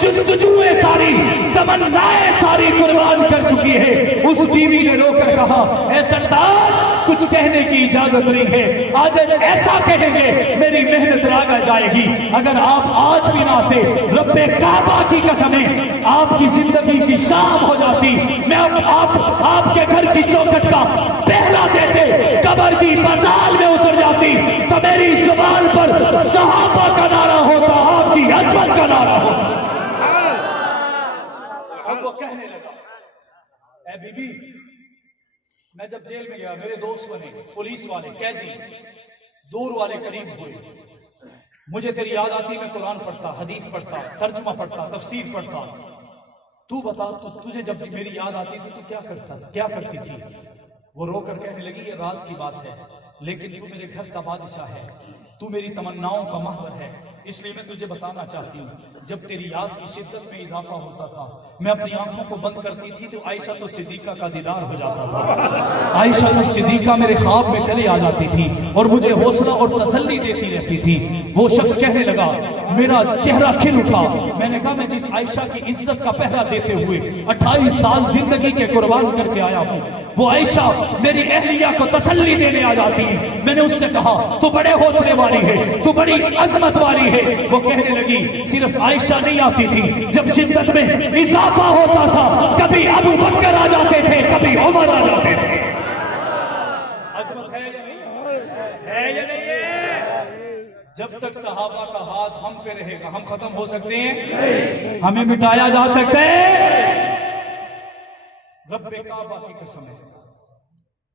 जुस्तजुए सारी, तमन्नाएं सारी कुर्बान कर चुकी है। उस बीवी ने रोकर कहा, ऐ सरताज कुछ कहने की इजाजत नहीं है। आज ऐसा कहेंगे मेरी मेहनत रागा जाएगी। अगर आप आज भी ना आते, रब्बे काबा की कसम है आपकी जिंदगी की शाम हो जाती। मैं आपके घर की चौखट का पहला देते, कब्र की पाताल में उतर जाती, तो मेरी जुबान पर सहाबा का नारा होता, आपकी अजमत का नारा होता। अब वो कहने लगा, ऐ बीबी, मैं जब जेल में गया, मेरे दोस्त बने, पुलिस वाले, कैदी, दूर वाले करीब हुए, मुझे तेरी याद आती, मैं कुरान पढ़ता, हदीस पढ़ता, तर्जुमा पढ़ता, तफसीर पढ़ता। तू बता, तुझे जब मेरी याद आती तो तू क्या करता, क्या करती थी? वो रोकर कहने लगी, ये राज की बात है, लेकिन तू मेरे घर का बादशाह है, तू मेरी तमन्नाओं का महवर है, इसलिए मैं तुझे बताना चाहती हूँ। जब तेरी याद की शिद्दत में इजाफा होता था, मैं अपनी आंखों को बंद करती थी तो आयशा तो सिद्दीका का दीदार हो जाता था। आयशा तो सिद्दीका मेरे ख्वाब में चली आ जाती थी और मुझे हौसला और तसल्ली देती रहती थी। वो शख्स कहने लगा, मेरा चेहरा खिल उठा। मैंने कहा, मैं जिस आयशा की इज्जत का पहरा देते हुए 28 साल जिंदगी के कुर्बान करके आया हूँ, वो आयशा मेरी अहलिया को तसल्ली देने आ जाती है। मैंने उससे कहा, तू बड़े हौसले वाली है, तू बड़ी अजमत वाली है। वो कहने लगी, सिर्फ आयशा नहीं आती थी, जब शिद्दत में इजाफा होता था, कभी अबू बकर आ जाते थे, कभी उमर आ जाते थे। अजमत है या नहीं? है या नहीं है? जब तक सहाबा का हाथ हम पे रहेगा, हम खत्म हो सकते हैं? हमें मिटाया जा सकता है? रब्बे काबा की कसम है,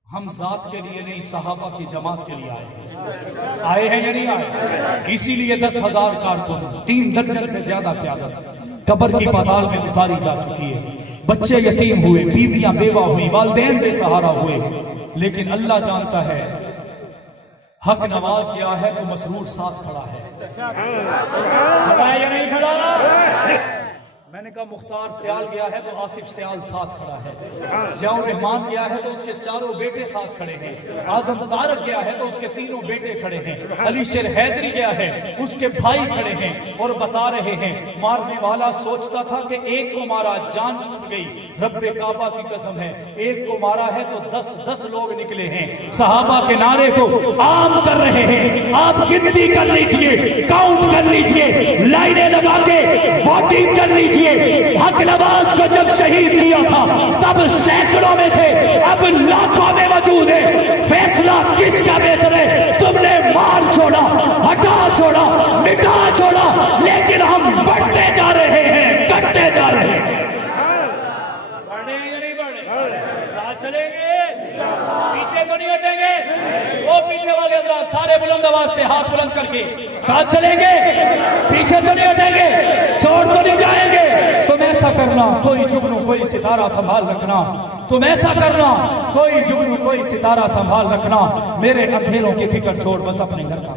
हम जात के लिए नहीं, सहाबा की जमात के लिए आए हैं या नहीं आए? इसीलिए 10,000 कारकुन, 3 दर्जन से ज्यादा क़यादत कब्र की पाताल में उतारी जा चुकी है। बच्चे यतीम हुए, बीवियां बेवा हुई, वालिदैन बेसहारा हुए, लेकिन अल्लाह जानता है, हक नवाज गया है तो मसरूर साथ खड़ा है। खड़ा है या नहीं खड़ा? मैंने कहा, मुख्तार सियाल गया है तो आसिफ सियाल साथ खड़ा है, जियाउर रहमान गया है तो उसके चारों बेटे साथ खड़े हैं, आजम तारक गया है तो उसके 3 बेटे खड़े हैं, अली शेर हैदरी गया है, उसके भाई खड़े हैं और बता रहे हैं, मारने वाला सोचता था कि एक को मारा, जान छूट गई। रब्बे काबा की कसम है, एक को मारा है तो 10 लोग निकले हैं। सहाबा के नारे को आम कर रहे हैं। आप गिनती कर लीजिए, काउंट कर लीजिए, लाइनें लगा के वोटिंग कर लीजिए। हक नवाज को जब शहीद किया था तब सैकड़ों में थे, अब लाखों में मौजूद है। फैसला किसका बेहतर है? तुमने मार छोड़ा, हटा छोड़ा, मिटा छोड़ा, लेकिन हम बढ़ते जा रहे हैं, कटते जा रहे हैं। बढ़े या नहीं बढ़े? साथ चलेंगे, पीछे तो नहीं हटेंगे। वो पीछे वाले हजरात सारे बुलंद आवाज से हाथ बुलंद करके साथ चलेंगे, पीछे तो नहीं हटेंगे, छोड़ तो नहीं जाएंगे। तुम ऐसा करना, कोई जुगनू कोई सितारा संभाल रखना। तुम ऐसा करना, कोई जुगनू कोई सितारा संभाल रखना। मेरे अंधेरों की फिक्र छोड़, बस अपने घर का